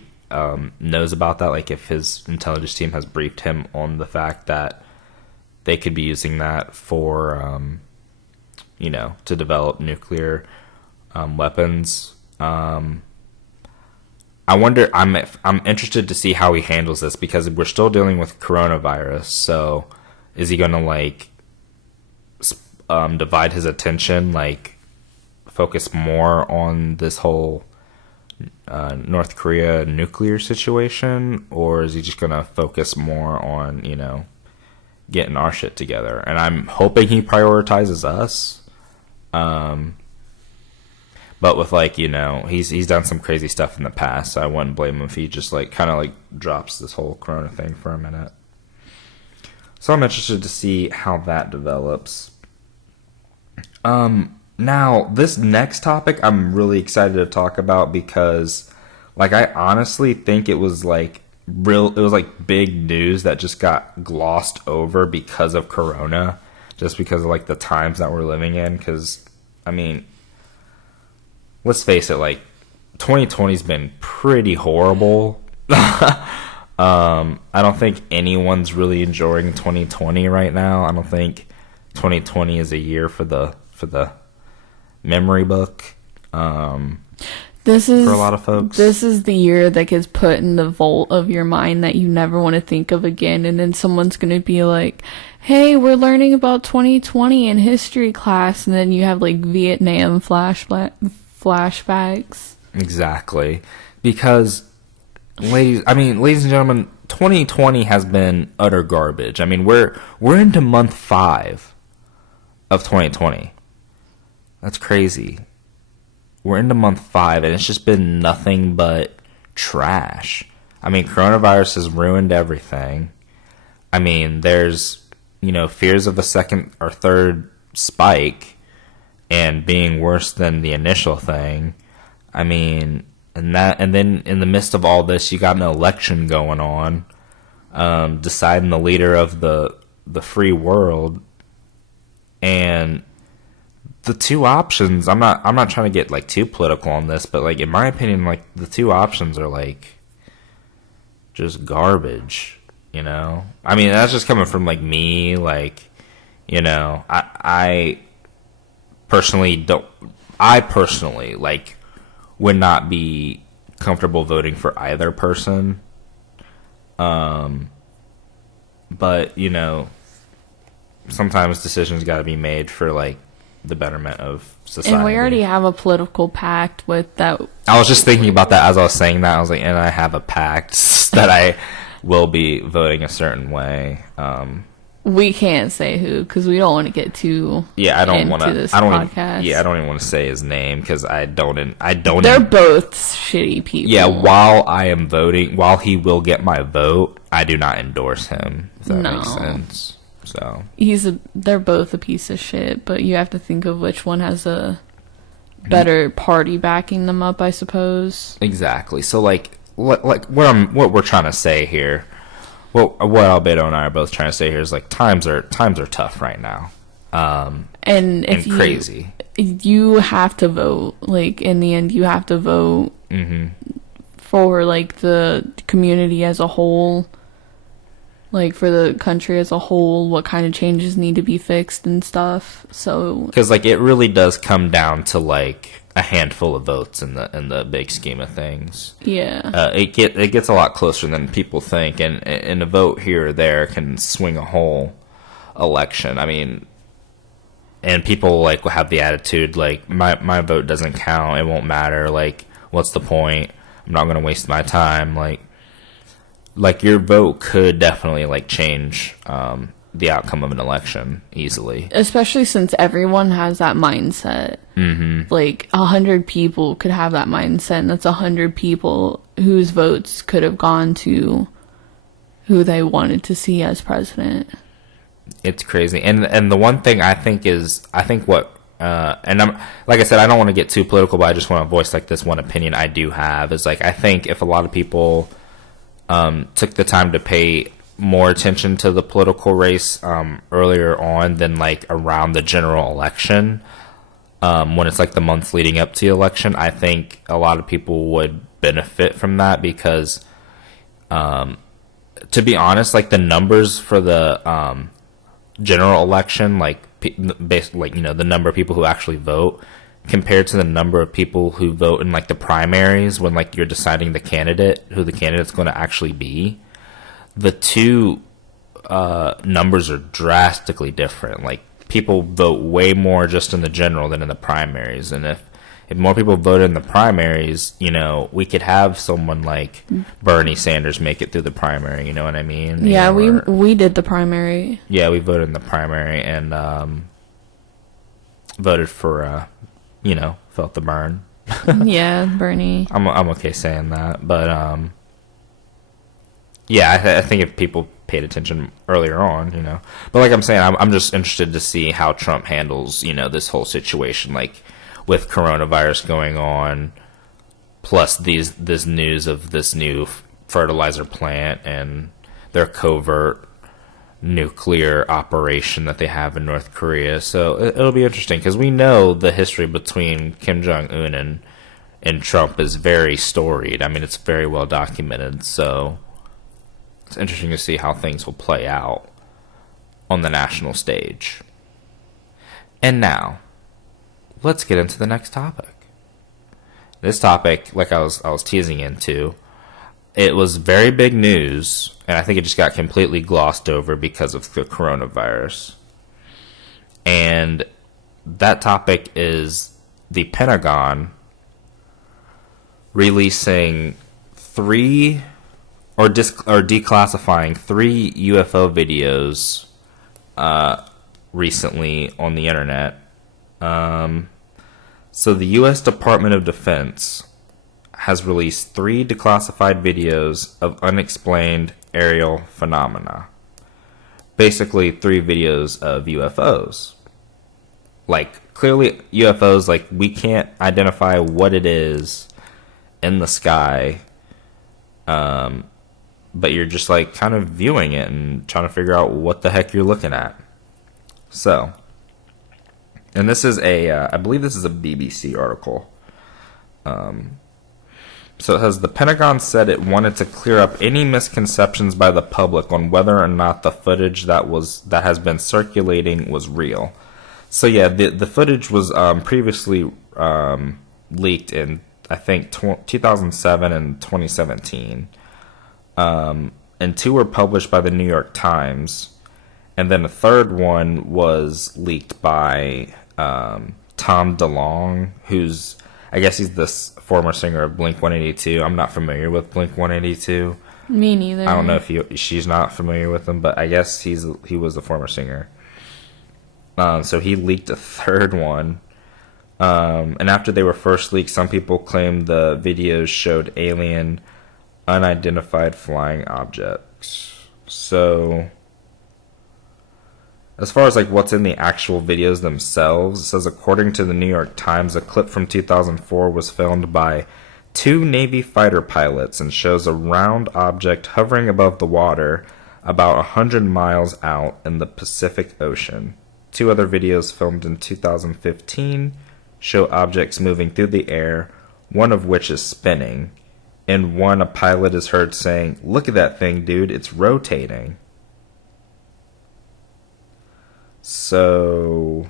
knows about that, like, if his intelligence team has briefed him on the fact that they could be using that for, to develop nuclear weapons. I wonder. I'm interested to see how he handles this, because we're still dealing with coronavirus. So, is he gonna, like, divide his attention, like, focus more on this whole North Korea nuclear situation, or is he just gonna focus more on, getting our shit together? And I'm hoping he prioritizes us. But with, like, he's done some crazy stuff in the past, so I wouldn't blame him if he just, like, kind of, like, drops this whole corona thing for a minute. So I'm interested to see how that develops. Now, this next topic I'm really excited to talk about, because, like, I honestly think it was, like, big news that just got glossed over because of corona, just because of, like, the times that we're living in. Because, I mean, let's face it, like, 2020's been pretty horrible. I don't think anyone's really enjoying 2020 right now. I don't think 2020 is a year for the memory book. This is for a lot of folks. This is the year that gets put in the vault of your mind that you never want to think of again, and then someone's gonna be like, "Hey, we're learning about 2020 in history class," and then you have, like, Vietnam flashbacks. Exactly, because ladies and gentlemen, 2020 has been utter garbage. I mean, we're into month 5 of 2020. That's crazy. We're into month 5, and it's just been nothing but trash. I mean, coronavirus has ruined everything. I mean, there's, fears of a second or third spike and being worse than the initial thing. I mean, and then in the midst of all this, you got an election going on, deciding the leader of the free world, and the two options. I'm not trying to get like too political on this, but like in my opinion, like the two options are like just garbage. I mean, that's just coming from like me. Like, I personally like would not be comfortable voting for either person. But sometimes decisions got to be made for like the betterment of society. And we already have a political pact with that. I was just thinking about that as I was saying that. I was like, and I have a pact that I will be voting a certain way. We can't say who because we don't want to get too. Yeah, I don't want to. I don't even want to say his name because I don't. They're both shitty people. Yeah, while I am voting, while he will get my vote, I do not endorse him. If that makes sense. So they're both a piece of shit, but you have to think of which one has a better party backing them up, I suppose. Exactly. So like what we're trying to say here, what Albedo and I are both trying to say here is like times are tough right now, and crazy. You have to vote. Like in the end, you have to vote for like the community as a whole. Like, for the country as a whole, what kind of changes need to be fixed and stuff. So, because like it really does come down to like a handful of votes in the big scheme of things. Yeah, it gets a lot closer than people think, and a vote here or there can swing a whole election. I mean, and people like will have the attitude like my vote doesn't count, it won't matter. Like, what's the point? I'm not gonna waste my time. Like your vote could definitely like change the outcome of an election easily. Especially since everyone has that mindset. Mm-hmm. Like 100 people could have that mindset, and that's 100 people whose votes could have gone to who they wanted to see as president. It's crazy, and the one thing I think what and I'm like I said, I don't want to get too political, but I just want to voice like this one opinion I do have is like I think if a lot of people took the time to pay more attention to the political race earlier on than like around the general election, when it's like the months leading up to the election, I think a lot of people would benefit from that because, to be honest, like the numbers for the general election, like the number of people who actually vote compared to the number of people who vote in like the primaries when like you're deciding who the candidate's going to actually be, the two numbers are drastically different. Like people vote way more just in the general than in the primaries, and if more people voted in the primaries, we could have someone like Bernie Sanders make it through the primary. You know what I mean? Yeah, we did the primary. Yeah, we voted in the primary and voted for felt the burn. Yeah, Bernie. I'm okay saying that, but yeah, I think if people paid attention earlier on, But like I'm saying, I'm just interested to see how Trump handles, this whole situation, like with coronavirus going on, plus this news of this new fertilizer plant and their covert nuclear operation that they have in North Korea. So it'll be interesting because we know the history between Kim Jong Un and Trump is very storied. I mean, it's very well documented. So it's interesting to see how things will play out on the national stage. And now, let's get into the next topic. This topic, like I was teasing into, it was very big news, and I think it just got completely glossed over because of the coronavirus. And that topic is the Pentagon releasing or declassifying 3 UFO videos recently on the internet. So the U.S. Department of Defense has released 3 declassified videos of unexplained aerial phenomena. Basically, 3 videos of UFOs. Like, clearly UFOs, like, we can't identify what it is in the sky, but you're just, like, kind of viewing it and trying to figure out what the heck you're looking at. So, and this is I believe this is a BBC article. So it says, the Pentagon said it wanted to clear up any misconceptions by the public on whether or not the footage that has been circulating was real. So yeah, the footage was previously leaked in, I think, 2007 and 2017. And 2 were published by the New York Times. And then a third one was leaked by Tom DeLonge, who's, I guess he's the former singer of Blink-182. I'm not familiar with Blink-182. Me neither. I don't know if she's not familiar with him, but I guess he was the former singer. So he leaked a third one. And after they were first leaked, some people claimed the videos showed alien, unidentified flying objects. So, as far as like what's in the actual videos themselves, it says, according to the New York Times, a clip from 2004 was filmed by 2 Navy fighter pilots and shows a round object hovering above the water about 100 miles out in the Pacific Ocean. 2 other videos filmed in 2015 show objects moving through the air, one of which is spinning. In one, a pilot is heard saying, "Look at that thing, dude, it's rotating." So,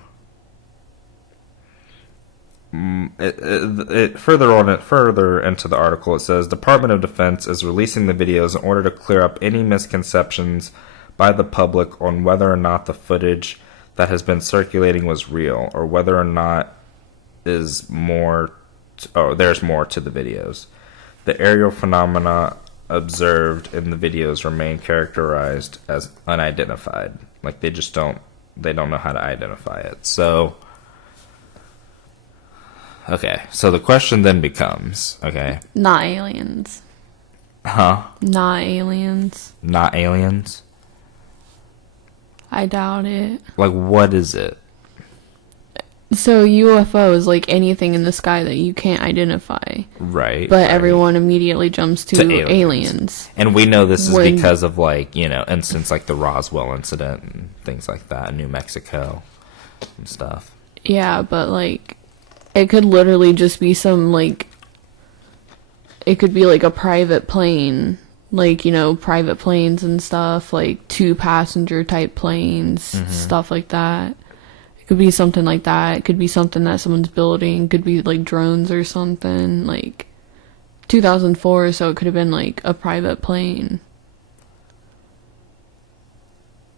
further into the article, it says, Department of Defense is releasing the videos in order to clear up any misconceptions by the public on whether or not the footage that has been circulating was real, or whether or not there's more to the videos. The aerial phenomena observed in the videos remain characterized as unidentified. Like, they don't know how to identify it. So, okay. So the question then becomes, okay. Not aliens. Huh? Not aliens. Not aliens? I doubt it. Like, what is it? So UFO is like anything in the sky that you can't identify. Right. But everyone immediately jumps to aliens. And we know this is because of, like, incidents like the Roswell incident and things like that in New Mexico and stuff. Yeah, but, like, it could literally just be some, like, it could be, like, a private plane. Like, private planes and stuff. Like, 2-passenger type planes. Stuff like that. It could be something like that. It could be something that someone's building. It could be, like, drones or something. Like, 2004, so it could have been, like, a private plane.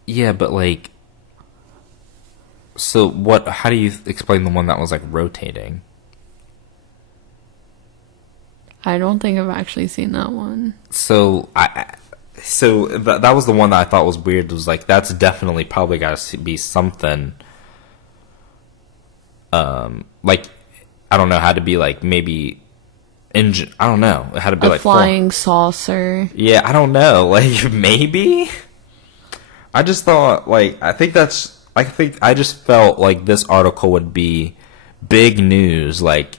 Yeah, but, like, so how do you explain the one that was, like, rotating? I don't think I've actually seen that one. So, that was the one that I thought was weird. It was like, that's definitely probably got to be something, like, I don't know, had to be, like, maybe engine, I don't know. It had to be, like, flying saucer. Yeah, I don't know. Like, maybe? I just thought, like, I just felt like this article would be big news, like,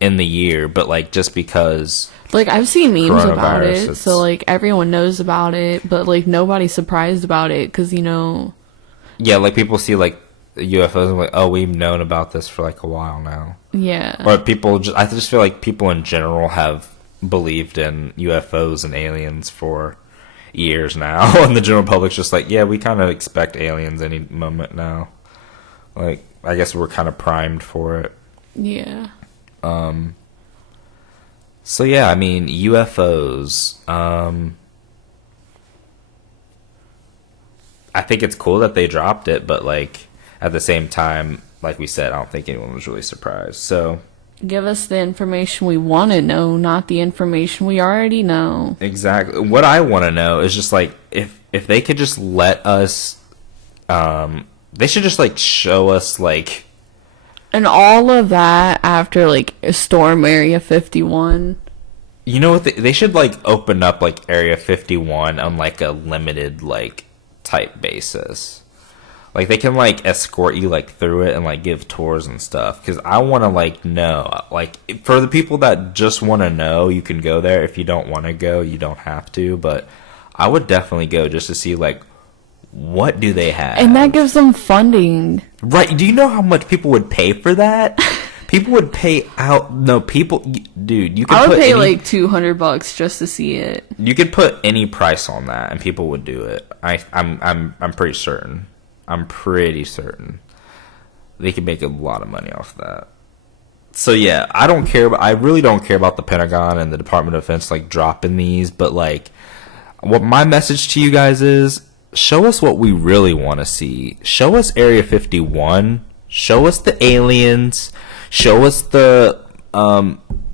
in the year, but, like, just because, like, I've seen memes about it, so, like, everyone knows about it, but, like, nobody's surprised about it, because, yeah, like, people see, like, UFOs and, like, oh, we've known about this for, like, a while now. Yeah. Or I just feel like people in general have believed in UFOs and aliens for years now, and the general public's just like, yeah, we kind of expect aliens any moment now. Like, I guess we're kind of primed for it. Yeah. So yeah, I mean, UFOs, I think it's cool that they dropped it, but, like, at the same time, like we said, I don't think anyone was really surprised. So give us the information we want to know, not the information we already know. Exactly. What I want to know is just like if they could just let us, they should just like show us like. And all of that after like Storm Area 51. You know what? They should like open up like Area 51 on like a limited like type basis. Like, they can, like, escort you, like, through it and, like, give tours and stuff. Because I want to, like, know. Like, for the people that just want to know, you can go there. If you don't want to go, you don't have to. But I would definitely go just to see, like, what do they have? And that gives them funding. Right. Do you know how much people would pay for that? People would pay out. No, people. Dude, you could I would put pay, like, $200 just to see it. You could put any price on that, and people would do it. I'm pretty certain. I'm pretty certain they could make a lot of money off that. So yeah, I don't care. I really don't care about the Pentagon and the Department of Defense like dropping these. But like, what my message to you guys is: show us what we really want to see. Show us Area 51. Show us the aliens. Show us the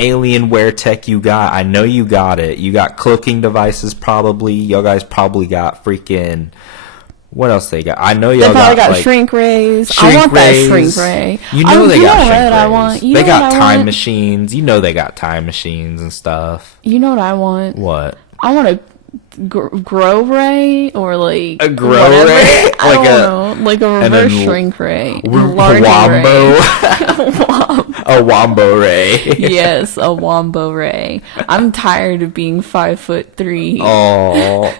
alien wear tech you got. I know you got it. You got cloaking devices probably. Y'all guys probably got freaking. What else they got? I know y'all got like, shrink rays. I want that shrink ray. You know they got shrink rays. I want. They got time machines. You know they got time machines and stuff. You know what I want? What? I want a grow ray or like a grow ray, like a reverse shrink ray, wombo, a wombo ray. Yes, a wombo ray. I'm tired of being 5'3". Oh.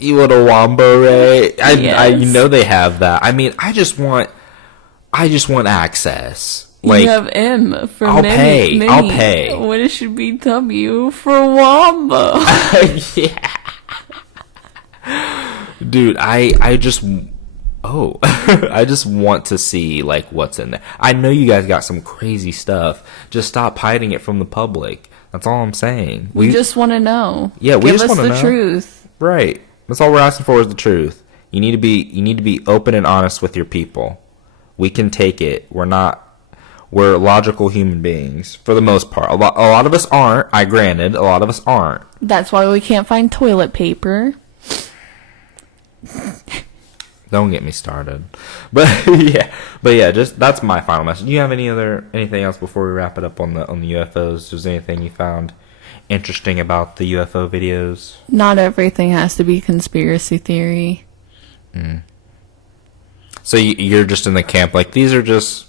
You want a wombo ray? Yes. You know they have that. I mean, I just want access. Like, you have M for I'll many. I'll pay. What it should be W for wombo. Yeah. Dude, I just I just want to see like what's in there. I know you guys got some crazy stuff. Just stop hiding it from the public. That's all I'm saying. We just want to know. Yeah, we just want to know the truth. Right. That's all we're asking for is the truth. You need to be open and honest with your people. We can take it. We're logical human beings for the most part. A lot of us aren't. Granted, a lot of us aren't. That's why we can't find toilet paper. Don't get me started. But yeah, just that's my final message. Do you have anything else before we wrap it up on the UFOs? Is there anything you found interesting about the UFO videos? Not everything has to be conspiracy theory. So you're just in the camp like these are just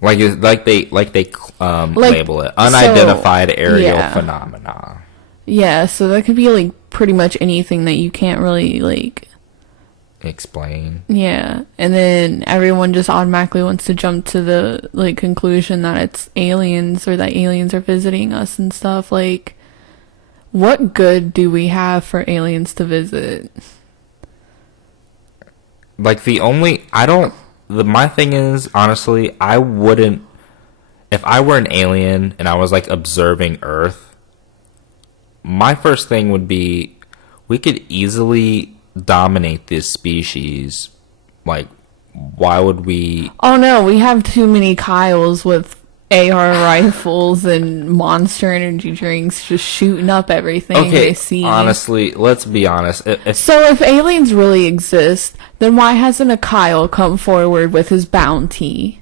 like they label it unidentified aerial phenomena. Yeah, so that could be like pretty much anything that you can't really like explain. Yeah, and then everyone just automatically wants to jump to the like conclusion that it's aliens or that aliens are visiting us and stuff. Like, what good do we have for aliens to visit? Like my thing is, honestly, I wouldn't, if I were an alien and I was like observing Earth, my first thing would be, we could easily dominate this species. Like, why would we? Oh no, we have too many Kyles with AR rifles and Monster Energy drinks just shooting up everything they see. Honestly, let's be honest. So if aliens really exist, then why hasn't a Kyle come forward with his bounty?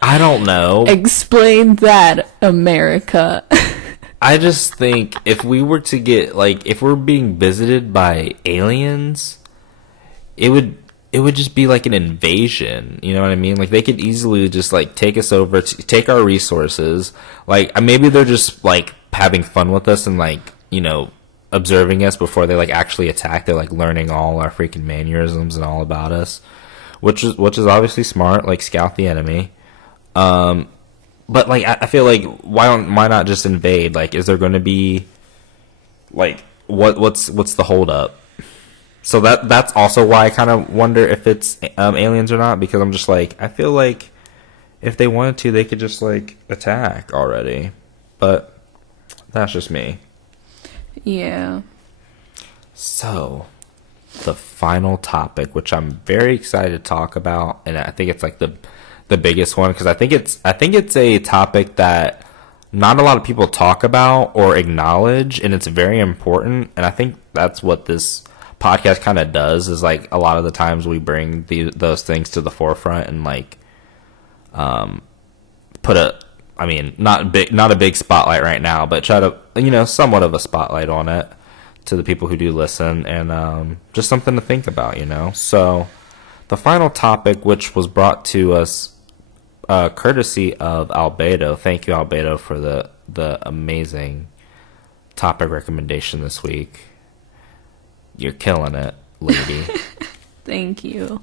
I don't know. Explain that, America. I just think if we were to get, like, if we're being visited by aliens, it would just be like an invasion. You know what I mean? Like, they could easily just, like, take us over, take our resources. Like, maybe they're just, like, having fun with us and, like, you know, observing us before they, like, actually attack. They're, like, learning all our freaking mannerisms and all about us, which is obviously smart, like, scout the enemy. But, like, I feel like, why not just invade? Like, is there going to be, like, what's the holdup? So that's also why I kind of wonder if it's aliens or not, because I'm just like, I feel like if they wanted to, they could just, like, attack already. But that's just me. Yeah. So, the final topic, which I'm very excited to talk about, and I think it's like the biggest one, because I think it's a topic that not a lot of people talk about or acknowledge, and it's very important. And I think that's what this podcast kind of does, is like a lot of the times we bring those things to the forefront and like put not a big spotlight right now, but try to, somewhat of a spotlight on it to the people who do listen, and just something to think about. So the final topic, which was brought to us courtesy of Albedo. Thank you, Albedo, for the amazing topic recommendation this week. You're killing it, lady. Thank you.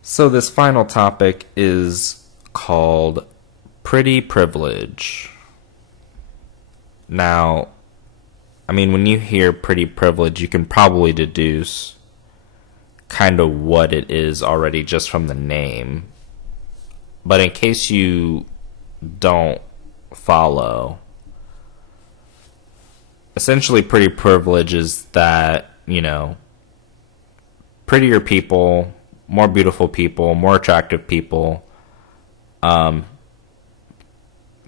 So this final topic is called Pretty Privilege. Now, when you hear pretty privilege, you can probably deduce kind of what it is already just from the name. But in case you don't follow, essentially pretty privilege is that, prettier people, more beautiful people, more attractive people have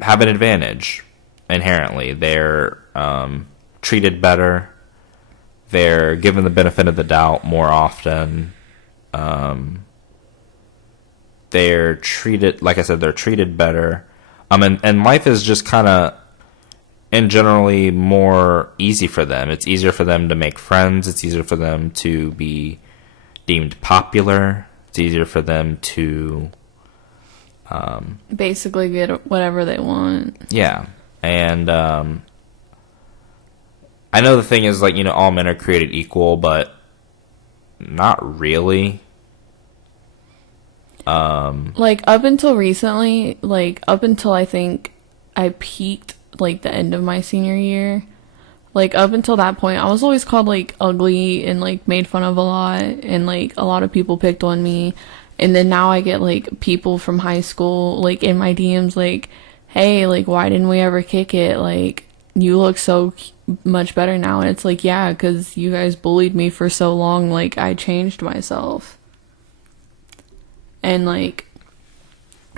an advantage inherently. They're treated better. They're given the benefit of the doubt more often. They're treated, like I said, they're treated better. And life is just kind of, and generally more easy for them. It's easier for them to make friends. It's easier for them to be deemed popular. It's easier for them to basically get whatever they want. Yeah. And I know the thing is, like, all men are created equal, but not really. Like, up until recently, like, up until I think I peaked, like, the end of my senior year, like, up until that point, I was always called, like, ugly and, like, made fun of a lot, and, like, a lot of people picked on me. And then now I get, like, people from high school, like, in my DMs, like, hey, like, why didn't we ever kick it? Like, you look so much better now. And it's like, yeah, because you guys bullied me for so long, like, I changed myself. And, like,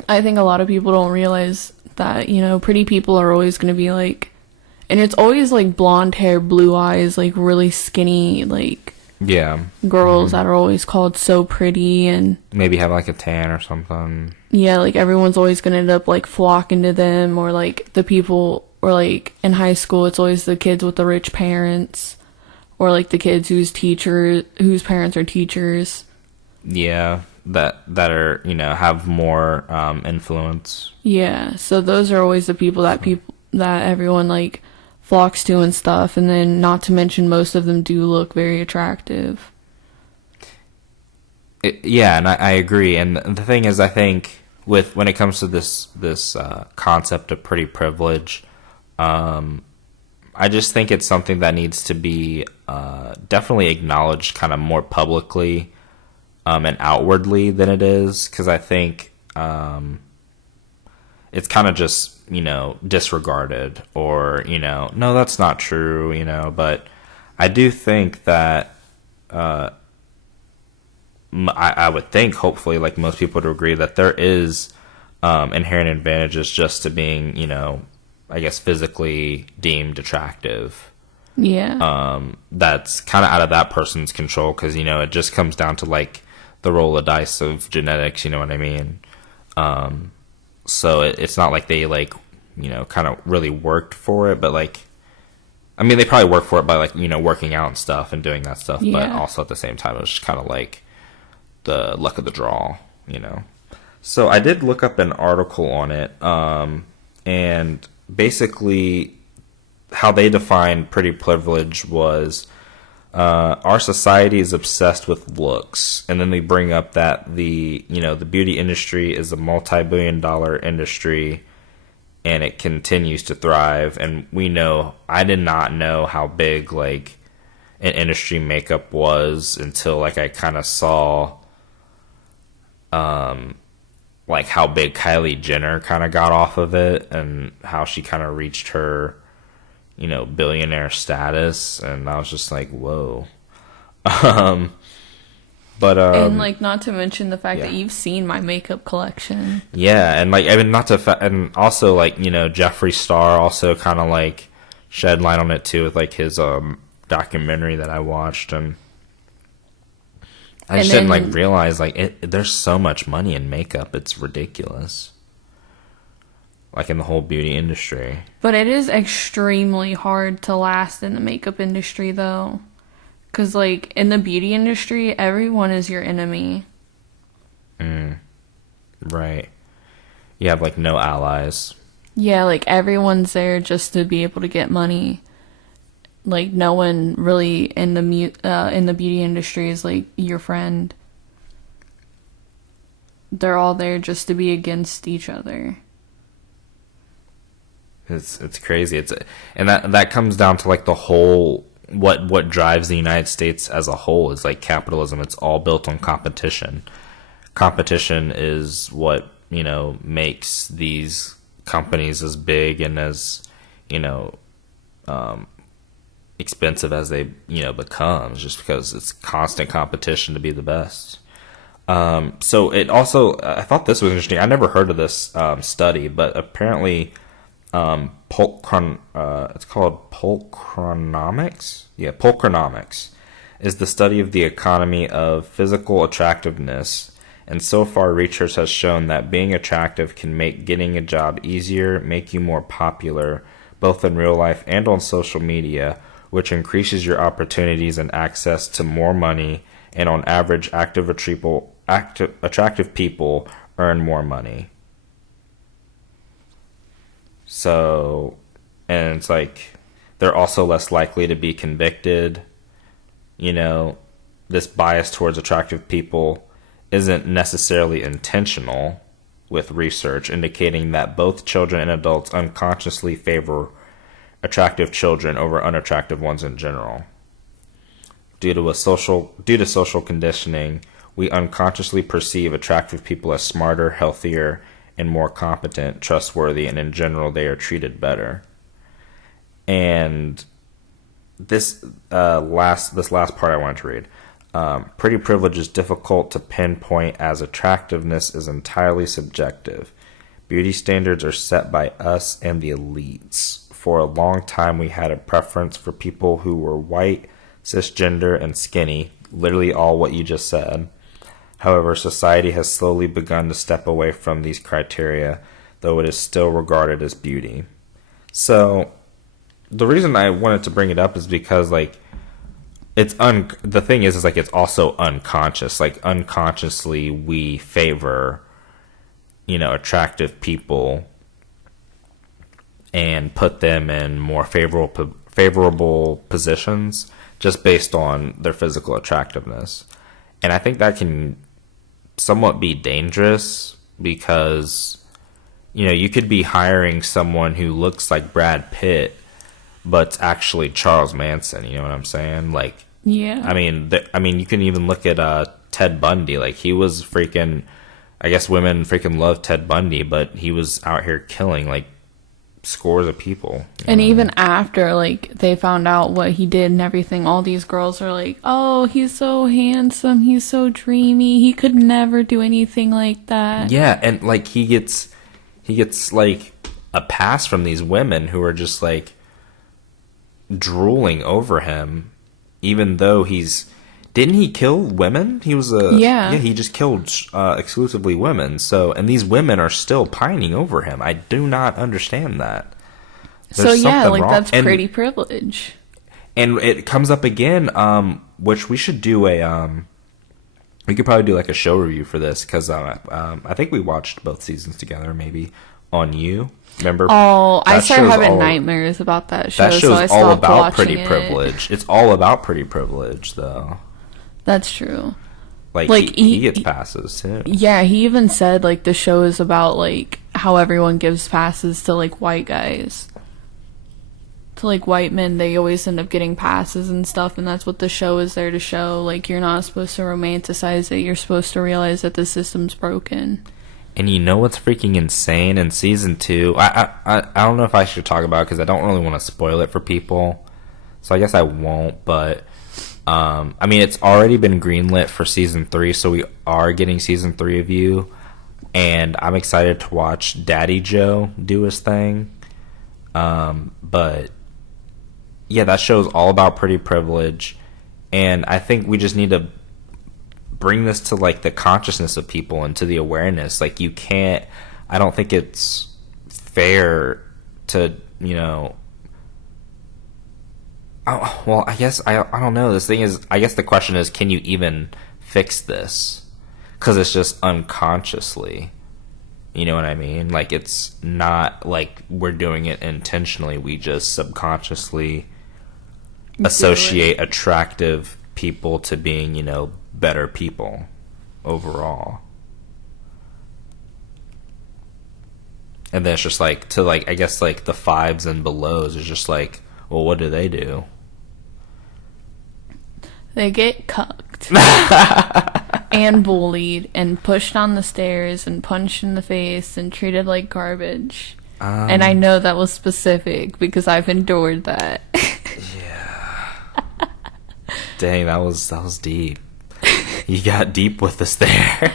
I think a lot of people don't realize that, pretty people are always going to be, like, and it's always, like, blonde hair, blue eyes, like, really skinny, like, yeah, girls that are always called so pretty, and maybe have, like, a tan or something. Yeah, like, everyone's always going to end up, like, flocking to them, or, like, the people, or, like, in high school, it's always the kids with the rich parents, or, like, the kids whose parents are teachers. Yeah, that are, have more influence. Yeah, so those are always the people that everyone, like, flocks to and stuff, and then not to mention most of them do look very attractive. Yeah, and I agree. And the thing is, I think when it comes to this concept of pretty privilege, I just think it's something that needs to be definitely acknowledged kind of more publicly and outwardly than it is, because I think it's kind of just, disregarded, or, no, that's not true, but I do think that I would think, hopefully, like most people would agree, that there is inherent advantages just to being, I guess, physically deemed attractive. Yeah. That's kind of out of that person's control, because, it just comes down to, like, the roll of dice of genetics, you know what I mean? So it's not like they, like, kind of really worked for it, but, like, they probably worked for it by, like, working out and stuff and doing that stuff, Yeah. but also at the same time, it was just kind of like the luck of the draw, So I did look up an article on it, and basically how they defined pretty privilege was our society is obsessed with looks, and then they bring up that the beauty industry is a multi-billion-dollar industry, and it continues to thrive. And I did not know how big, like, an industry makeup was until, like, I kind of saw like how big Kylie Jenner kind of got off of it, and how she kind of reached her billionaire status, and I was just like, whoa. um but And like, not to mention the fact that you've seen my makeup collection. Yeah, and like, I mean, and also like, Jeffree Star also kind of like shed light on it too with like his documentary that I watched, and I just didn't like realize like there's so much money in makeup, it's ridiculous. Like in the whole beauty industry. But it is extremely hard to last in the makeup industry though. Because, like, in the beauty industry, everyone is your enemy. Right. You have, like, no allies. Yeah, like, everyone's there just to be able to get money. Like, no one really in the beauty industry is, like, your friend. They're all there just to be against each other. It's crazy. And that comes down to, like, the whole... What drives the United States as a whole is like capitalism. It's all built on competition. Competition is what, makes these companies as big and as, expensive as they, become, just because it's constant competition to be the best. So it also, I thought this was interesting. I never heard of this study, but apparently it's called pulchronomics. Yeah, pulchronomics is the study of the economy of physical attractiveness, and so far research has shown that being attractive can make getting a job easier, make you more popular, both in real life and on social media, which increases your opportunities and access to more money, and on average, attractive people earn more money. So, and it's like, they're also less likely to be convicted. This bias towards attractive people isn't necessarily intentional, with research indicating that both children and adults unconsciously favor attractive children over unattractive ones in general. Due to social conditioning, we unconsciously perceive attractive people as smarter, healthier, and more competent, trustworthy, and in general, they are treated better. And this last part I wanted to read. Pretty privilege is difficult to pinpoint as attractiveness is entirely subjective. Beauty standards are set by us and the elites. For a long time, we had a preference for people who were white, cisgender, and skinny, literally all what you just said. However, society has slowly begun to step away from these criteria, though it is still regarded as beauty. So, the reason I wanted to bring it up is because, like, the thing is like, it's also unconscious. Like, unconsciously, we favor, attractive people and put them in more favorable positions just based on their physical attractiveness. And I think that can somewhat be dangerous because, you could be hiring someone who looks like Brad Pitt, but it's actually Charles Manson. You know what I'm saying? Like, yeah. I mean, you can even look at Ted Bundy. Like, he was freaking. I guess women freaking love Ted Bundy, but he was out here killing like scores of people. And even after, like, they found out what he did and everything, all these girls are like, oh, he's so handsome, he's so dreamy, he could never do anything like that. Yeah, and like he gets like a pass from these women who are just like drooling over him, even though didn't he kill women? He was he just killed exclusively women. So, and these women are still pining over him. I do not understand that. There's like wrong. That's pretty privilege. And it comes up again, which we should do we could probably do like a show review for this because I think we watched both seasons together, maybe on You. Remember? Oh, I started having nightmares about that show. That show's so I stopped all about watching pretty privilege. It's all about pretty privilege, though. That's true. Like he gets passes too. Yeah, he even said like the show is about like how everyone gives passes to like white guys. To like white men, they always end up getting passes and stuff, and that's what the show is there to show. Like, you're not supposed to romanticize it. You're supposed to realize that the system's broken. And you know what's freaking insane? In season 2, I don't know if I should talk about it because I don't really want to spoil it for people. So I guess I won't, but I mean, it's already been greenlit for season 3, so we are getting season 3 of You. And I'm excited to watch Daddy Joe do his thing. But yeah, that show's all about pretty privilege. And I think we just need to bring this to like the consciousness of people and to the awareness. Like, you can't, I don't think it's fair to, you know, well, I guess I don't know. This thing is, I guess the question is, can you even fix this? Because it's just unconsciously, you know what I mean? Like, it's not like we're doing it intentionally. We just subconsciously associate attractive people to being, you know, better people overall. And then it's just like, to like, I guess like the fives and belows is just like, well, what do? They get cucked and bullied and pushed on the stairs and punched in the face and treated like garbage. And I know that was specific because I've endured that. Yeah. Dang, that was deep. You got deep with us there.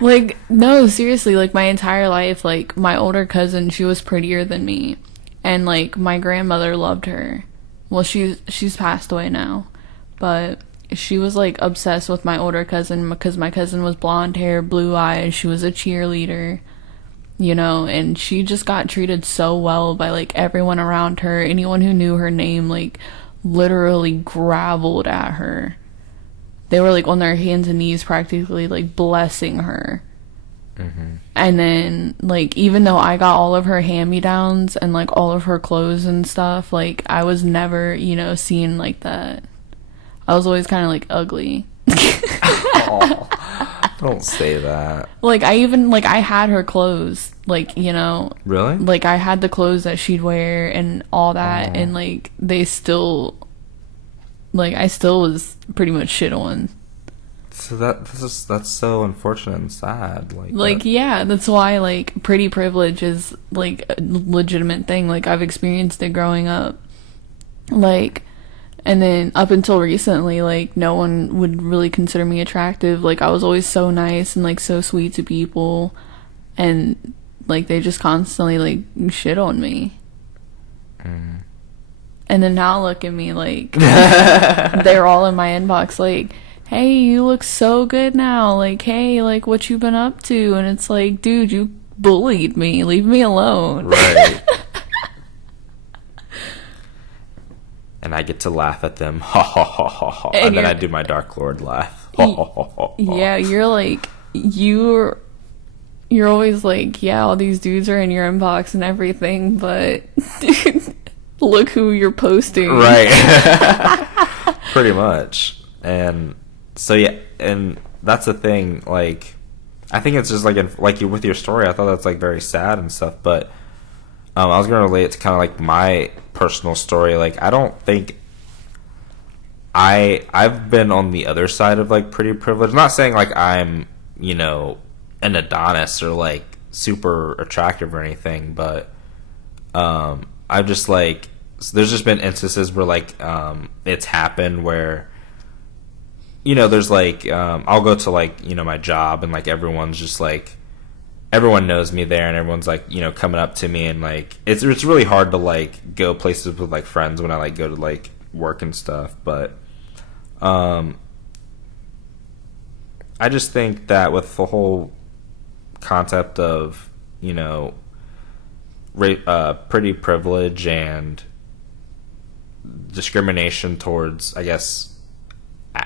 Like, no, seriously, like my entire life, like my older cousin, she was prettier than me. And like my grandmother loved her. Well, she's passed away now. But she was like obsessed with my older cousin because my cousin was blonde hair, blue eyes. She was a cheerleader, you know, and she just got treated so well by like everyone around her. Anyone who knew her name, like, literally groveled at her. They were like on their hands and knees practically like blessing her. Mm-hmm. And then like, even though I got all of her hand-me-downs and like all of her clothes and stuff, like I was never, you know, seen like that. I was always kind of like ugly. Oh, don't say that. Like, I even, like, I had her clothes, like, you know. Really? Like, I had the clothes that she'd wear and all that, and like they still, like, I still was pretty much shit on. So that's so unfortunate and sad. Like yeah, that's why like pretty privilege is like a legitimate thing. Like, I've experienced it growing up. Like, and then up until recently, like, no one would really consider me attractive. Like, I was always so nice and like so sweet to people, and like they just constantly like shit on me. And then now look at me, like they're all in my inbox like, hey, you look so good now, like, hey, like, what you been up to? And it's like, dude, you bullied me, leave me alone. Right. And I get to laugh at them, ha ha ha ha ha, and then I do my Dark Lord laugh, ha ha ha ha. Yeah, you're like, you're always like, yeah, all these dudes are in your inbox and everything, but look who you're posting. Right. Pretty much. And so yeah, and that's the thing, like, I think it's just like with your story, I thought that's like very sad and stuff, but I was going to relate it to kind of like my personal story. Like, I don't think I've been on the other side of like pretty privilege. I'm not saying like I'm, you know, an Adonis or like super attractive or anything, but I've just like, there's just been instances where like it's happened where, you know, there's like I'll go to like, you know, my job and like everyone's just like, everyone knows me there and everyone's like, you know, coming up to me, and like it's really hard to like go places with like friends when I like go to like work and stuff, but I just think that with the whole concept of, you know, pretty privilege and discrimination towards, I guess,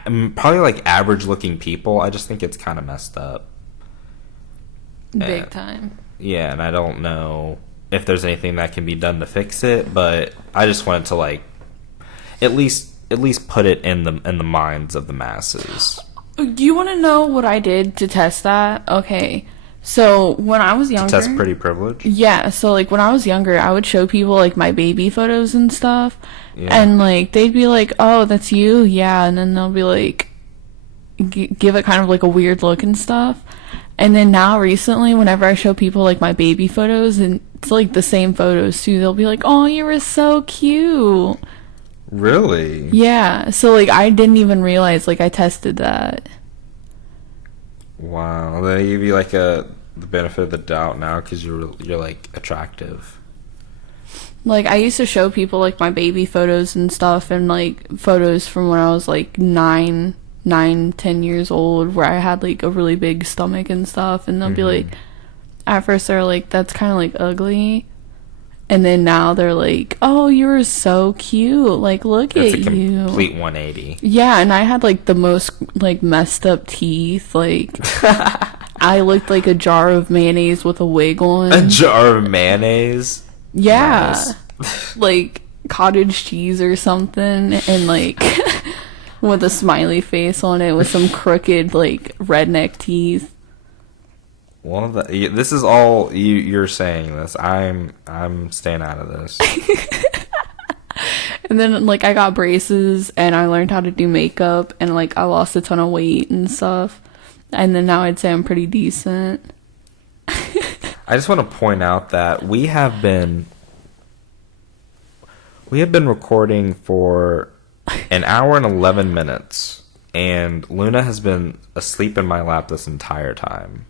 probably like average looking people, I just think it's kind of messed up. Big time. Yeah, and I don't know if there's anything that can be done to fix it, but I just wanted to like at least put it in the minds of the masses. Do you want to know what I did to test that? Okay. So, when I was younger... To test pretty privilege? Yeah, so, like, when I was younger, I would show people, like, my baby photos and stuff, and, like, they'd be like, oh, that's you? Yeah, and then they'll be like, give it kind of, like, a weird look and stuff, And then now recently, whenever I show people like my baby photos, and it's like the same photos too, they'll be like, "Oh, you were so cute." Really? Yeah. So like I didn't even realize like I tested that. Wow. They give you like the benefit of the doubt now because you're like attractive. Like I used to show people like my baby photos and stuff, and like photos from when I was like 10 years old, where I had like a really big stomach and stuff, and they'll be like, at first they're like, "That's kind of like ugly," and then now they're like, "Oh, you were so cute, like look It's at a you." complete 180. Yeah, and I had like the most like messed up teeth, like I looked like a jar of mayonnaise with a wig on. A jar of mayonnaise? Yeah. Nice. Like cottage cheese or something, and like with a smiley face on it with some crooked like redneck teeth. This is all you're saying this. I'm staying out of this. And then like I got braces, and I learned how to do makeup, and like I lost a ton of weight and stuff. And then now I'd say I'm pretty decent. I just want to point out that we have been recording for an hour and 11 minutes, and Luna has been asleep in my lap this entire time.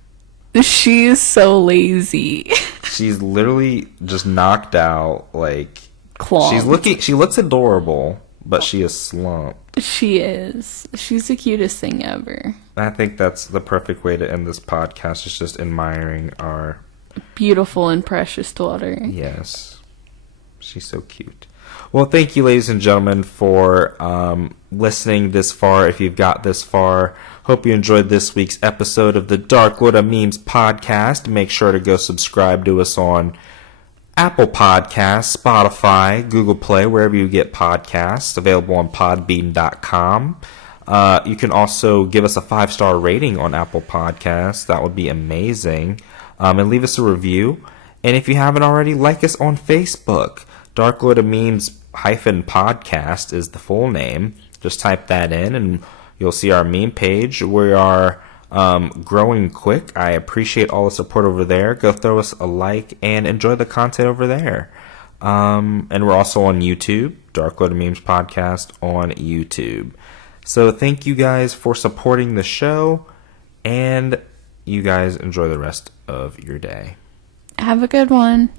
She's so lazy. She's literally just knocked out, like Clomped. she looks adorable, but she is slumped. She is. She's the cutest thing ever. I think that's the perfect way to end this podcast, is just admiring our Beautiful and precious daughter. Yes. She's so cute. Well, thank you, ladies and gentlemen, for listening this far. If you've got this far, hope you enjoyed this week's episode of the Dark Lord of Memes podcast. Make sure to go subscribe to us on Apple Podcasts, Spotify, Google Play, wherever you get podcasts. Available on podbean.com. You can also give us a 5-star rating on Apple Podcasts. That would be amazing. And leave us a review. And if you haven't already, like us on Facebook. Dark Lord of Memes -podcast is the full name. Just type that in and you'll see our meme page. We are growing quick. I appreciate all the support over there. Go throw us a like and enjoy the content over there. And we're also on YouTube. Dark Lord of Memes podcast on YouTube. So thank you guys for supporting the show, and you guys enjoy the rest of your day. Have a good one.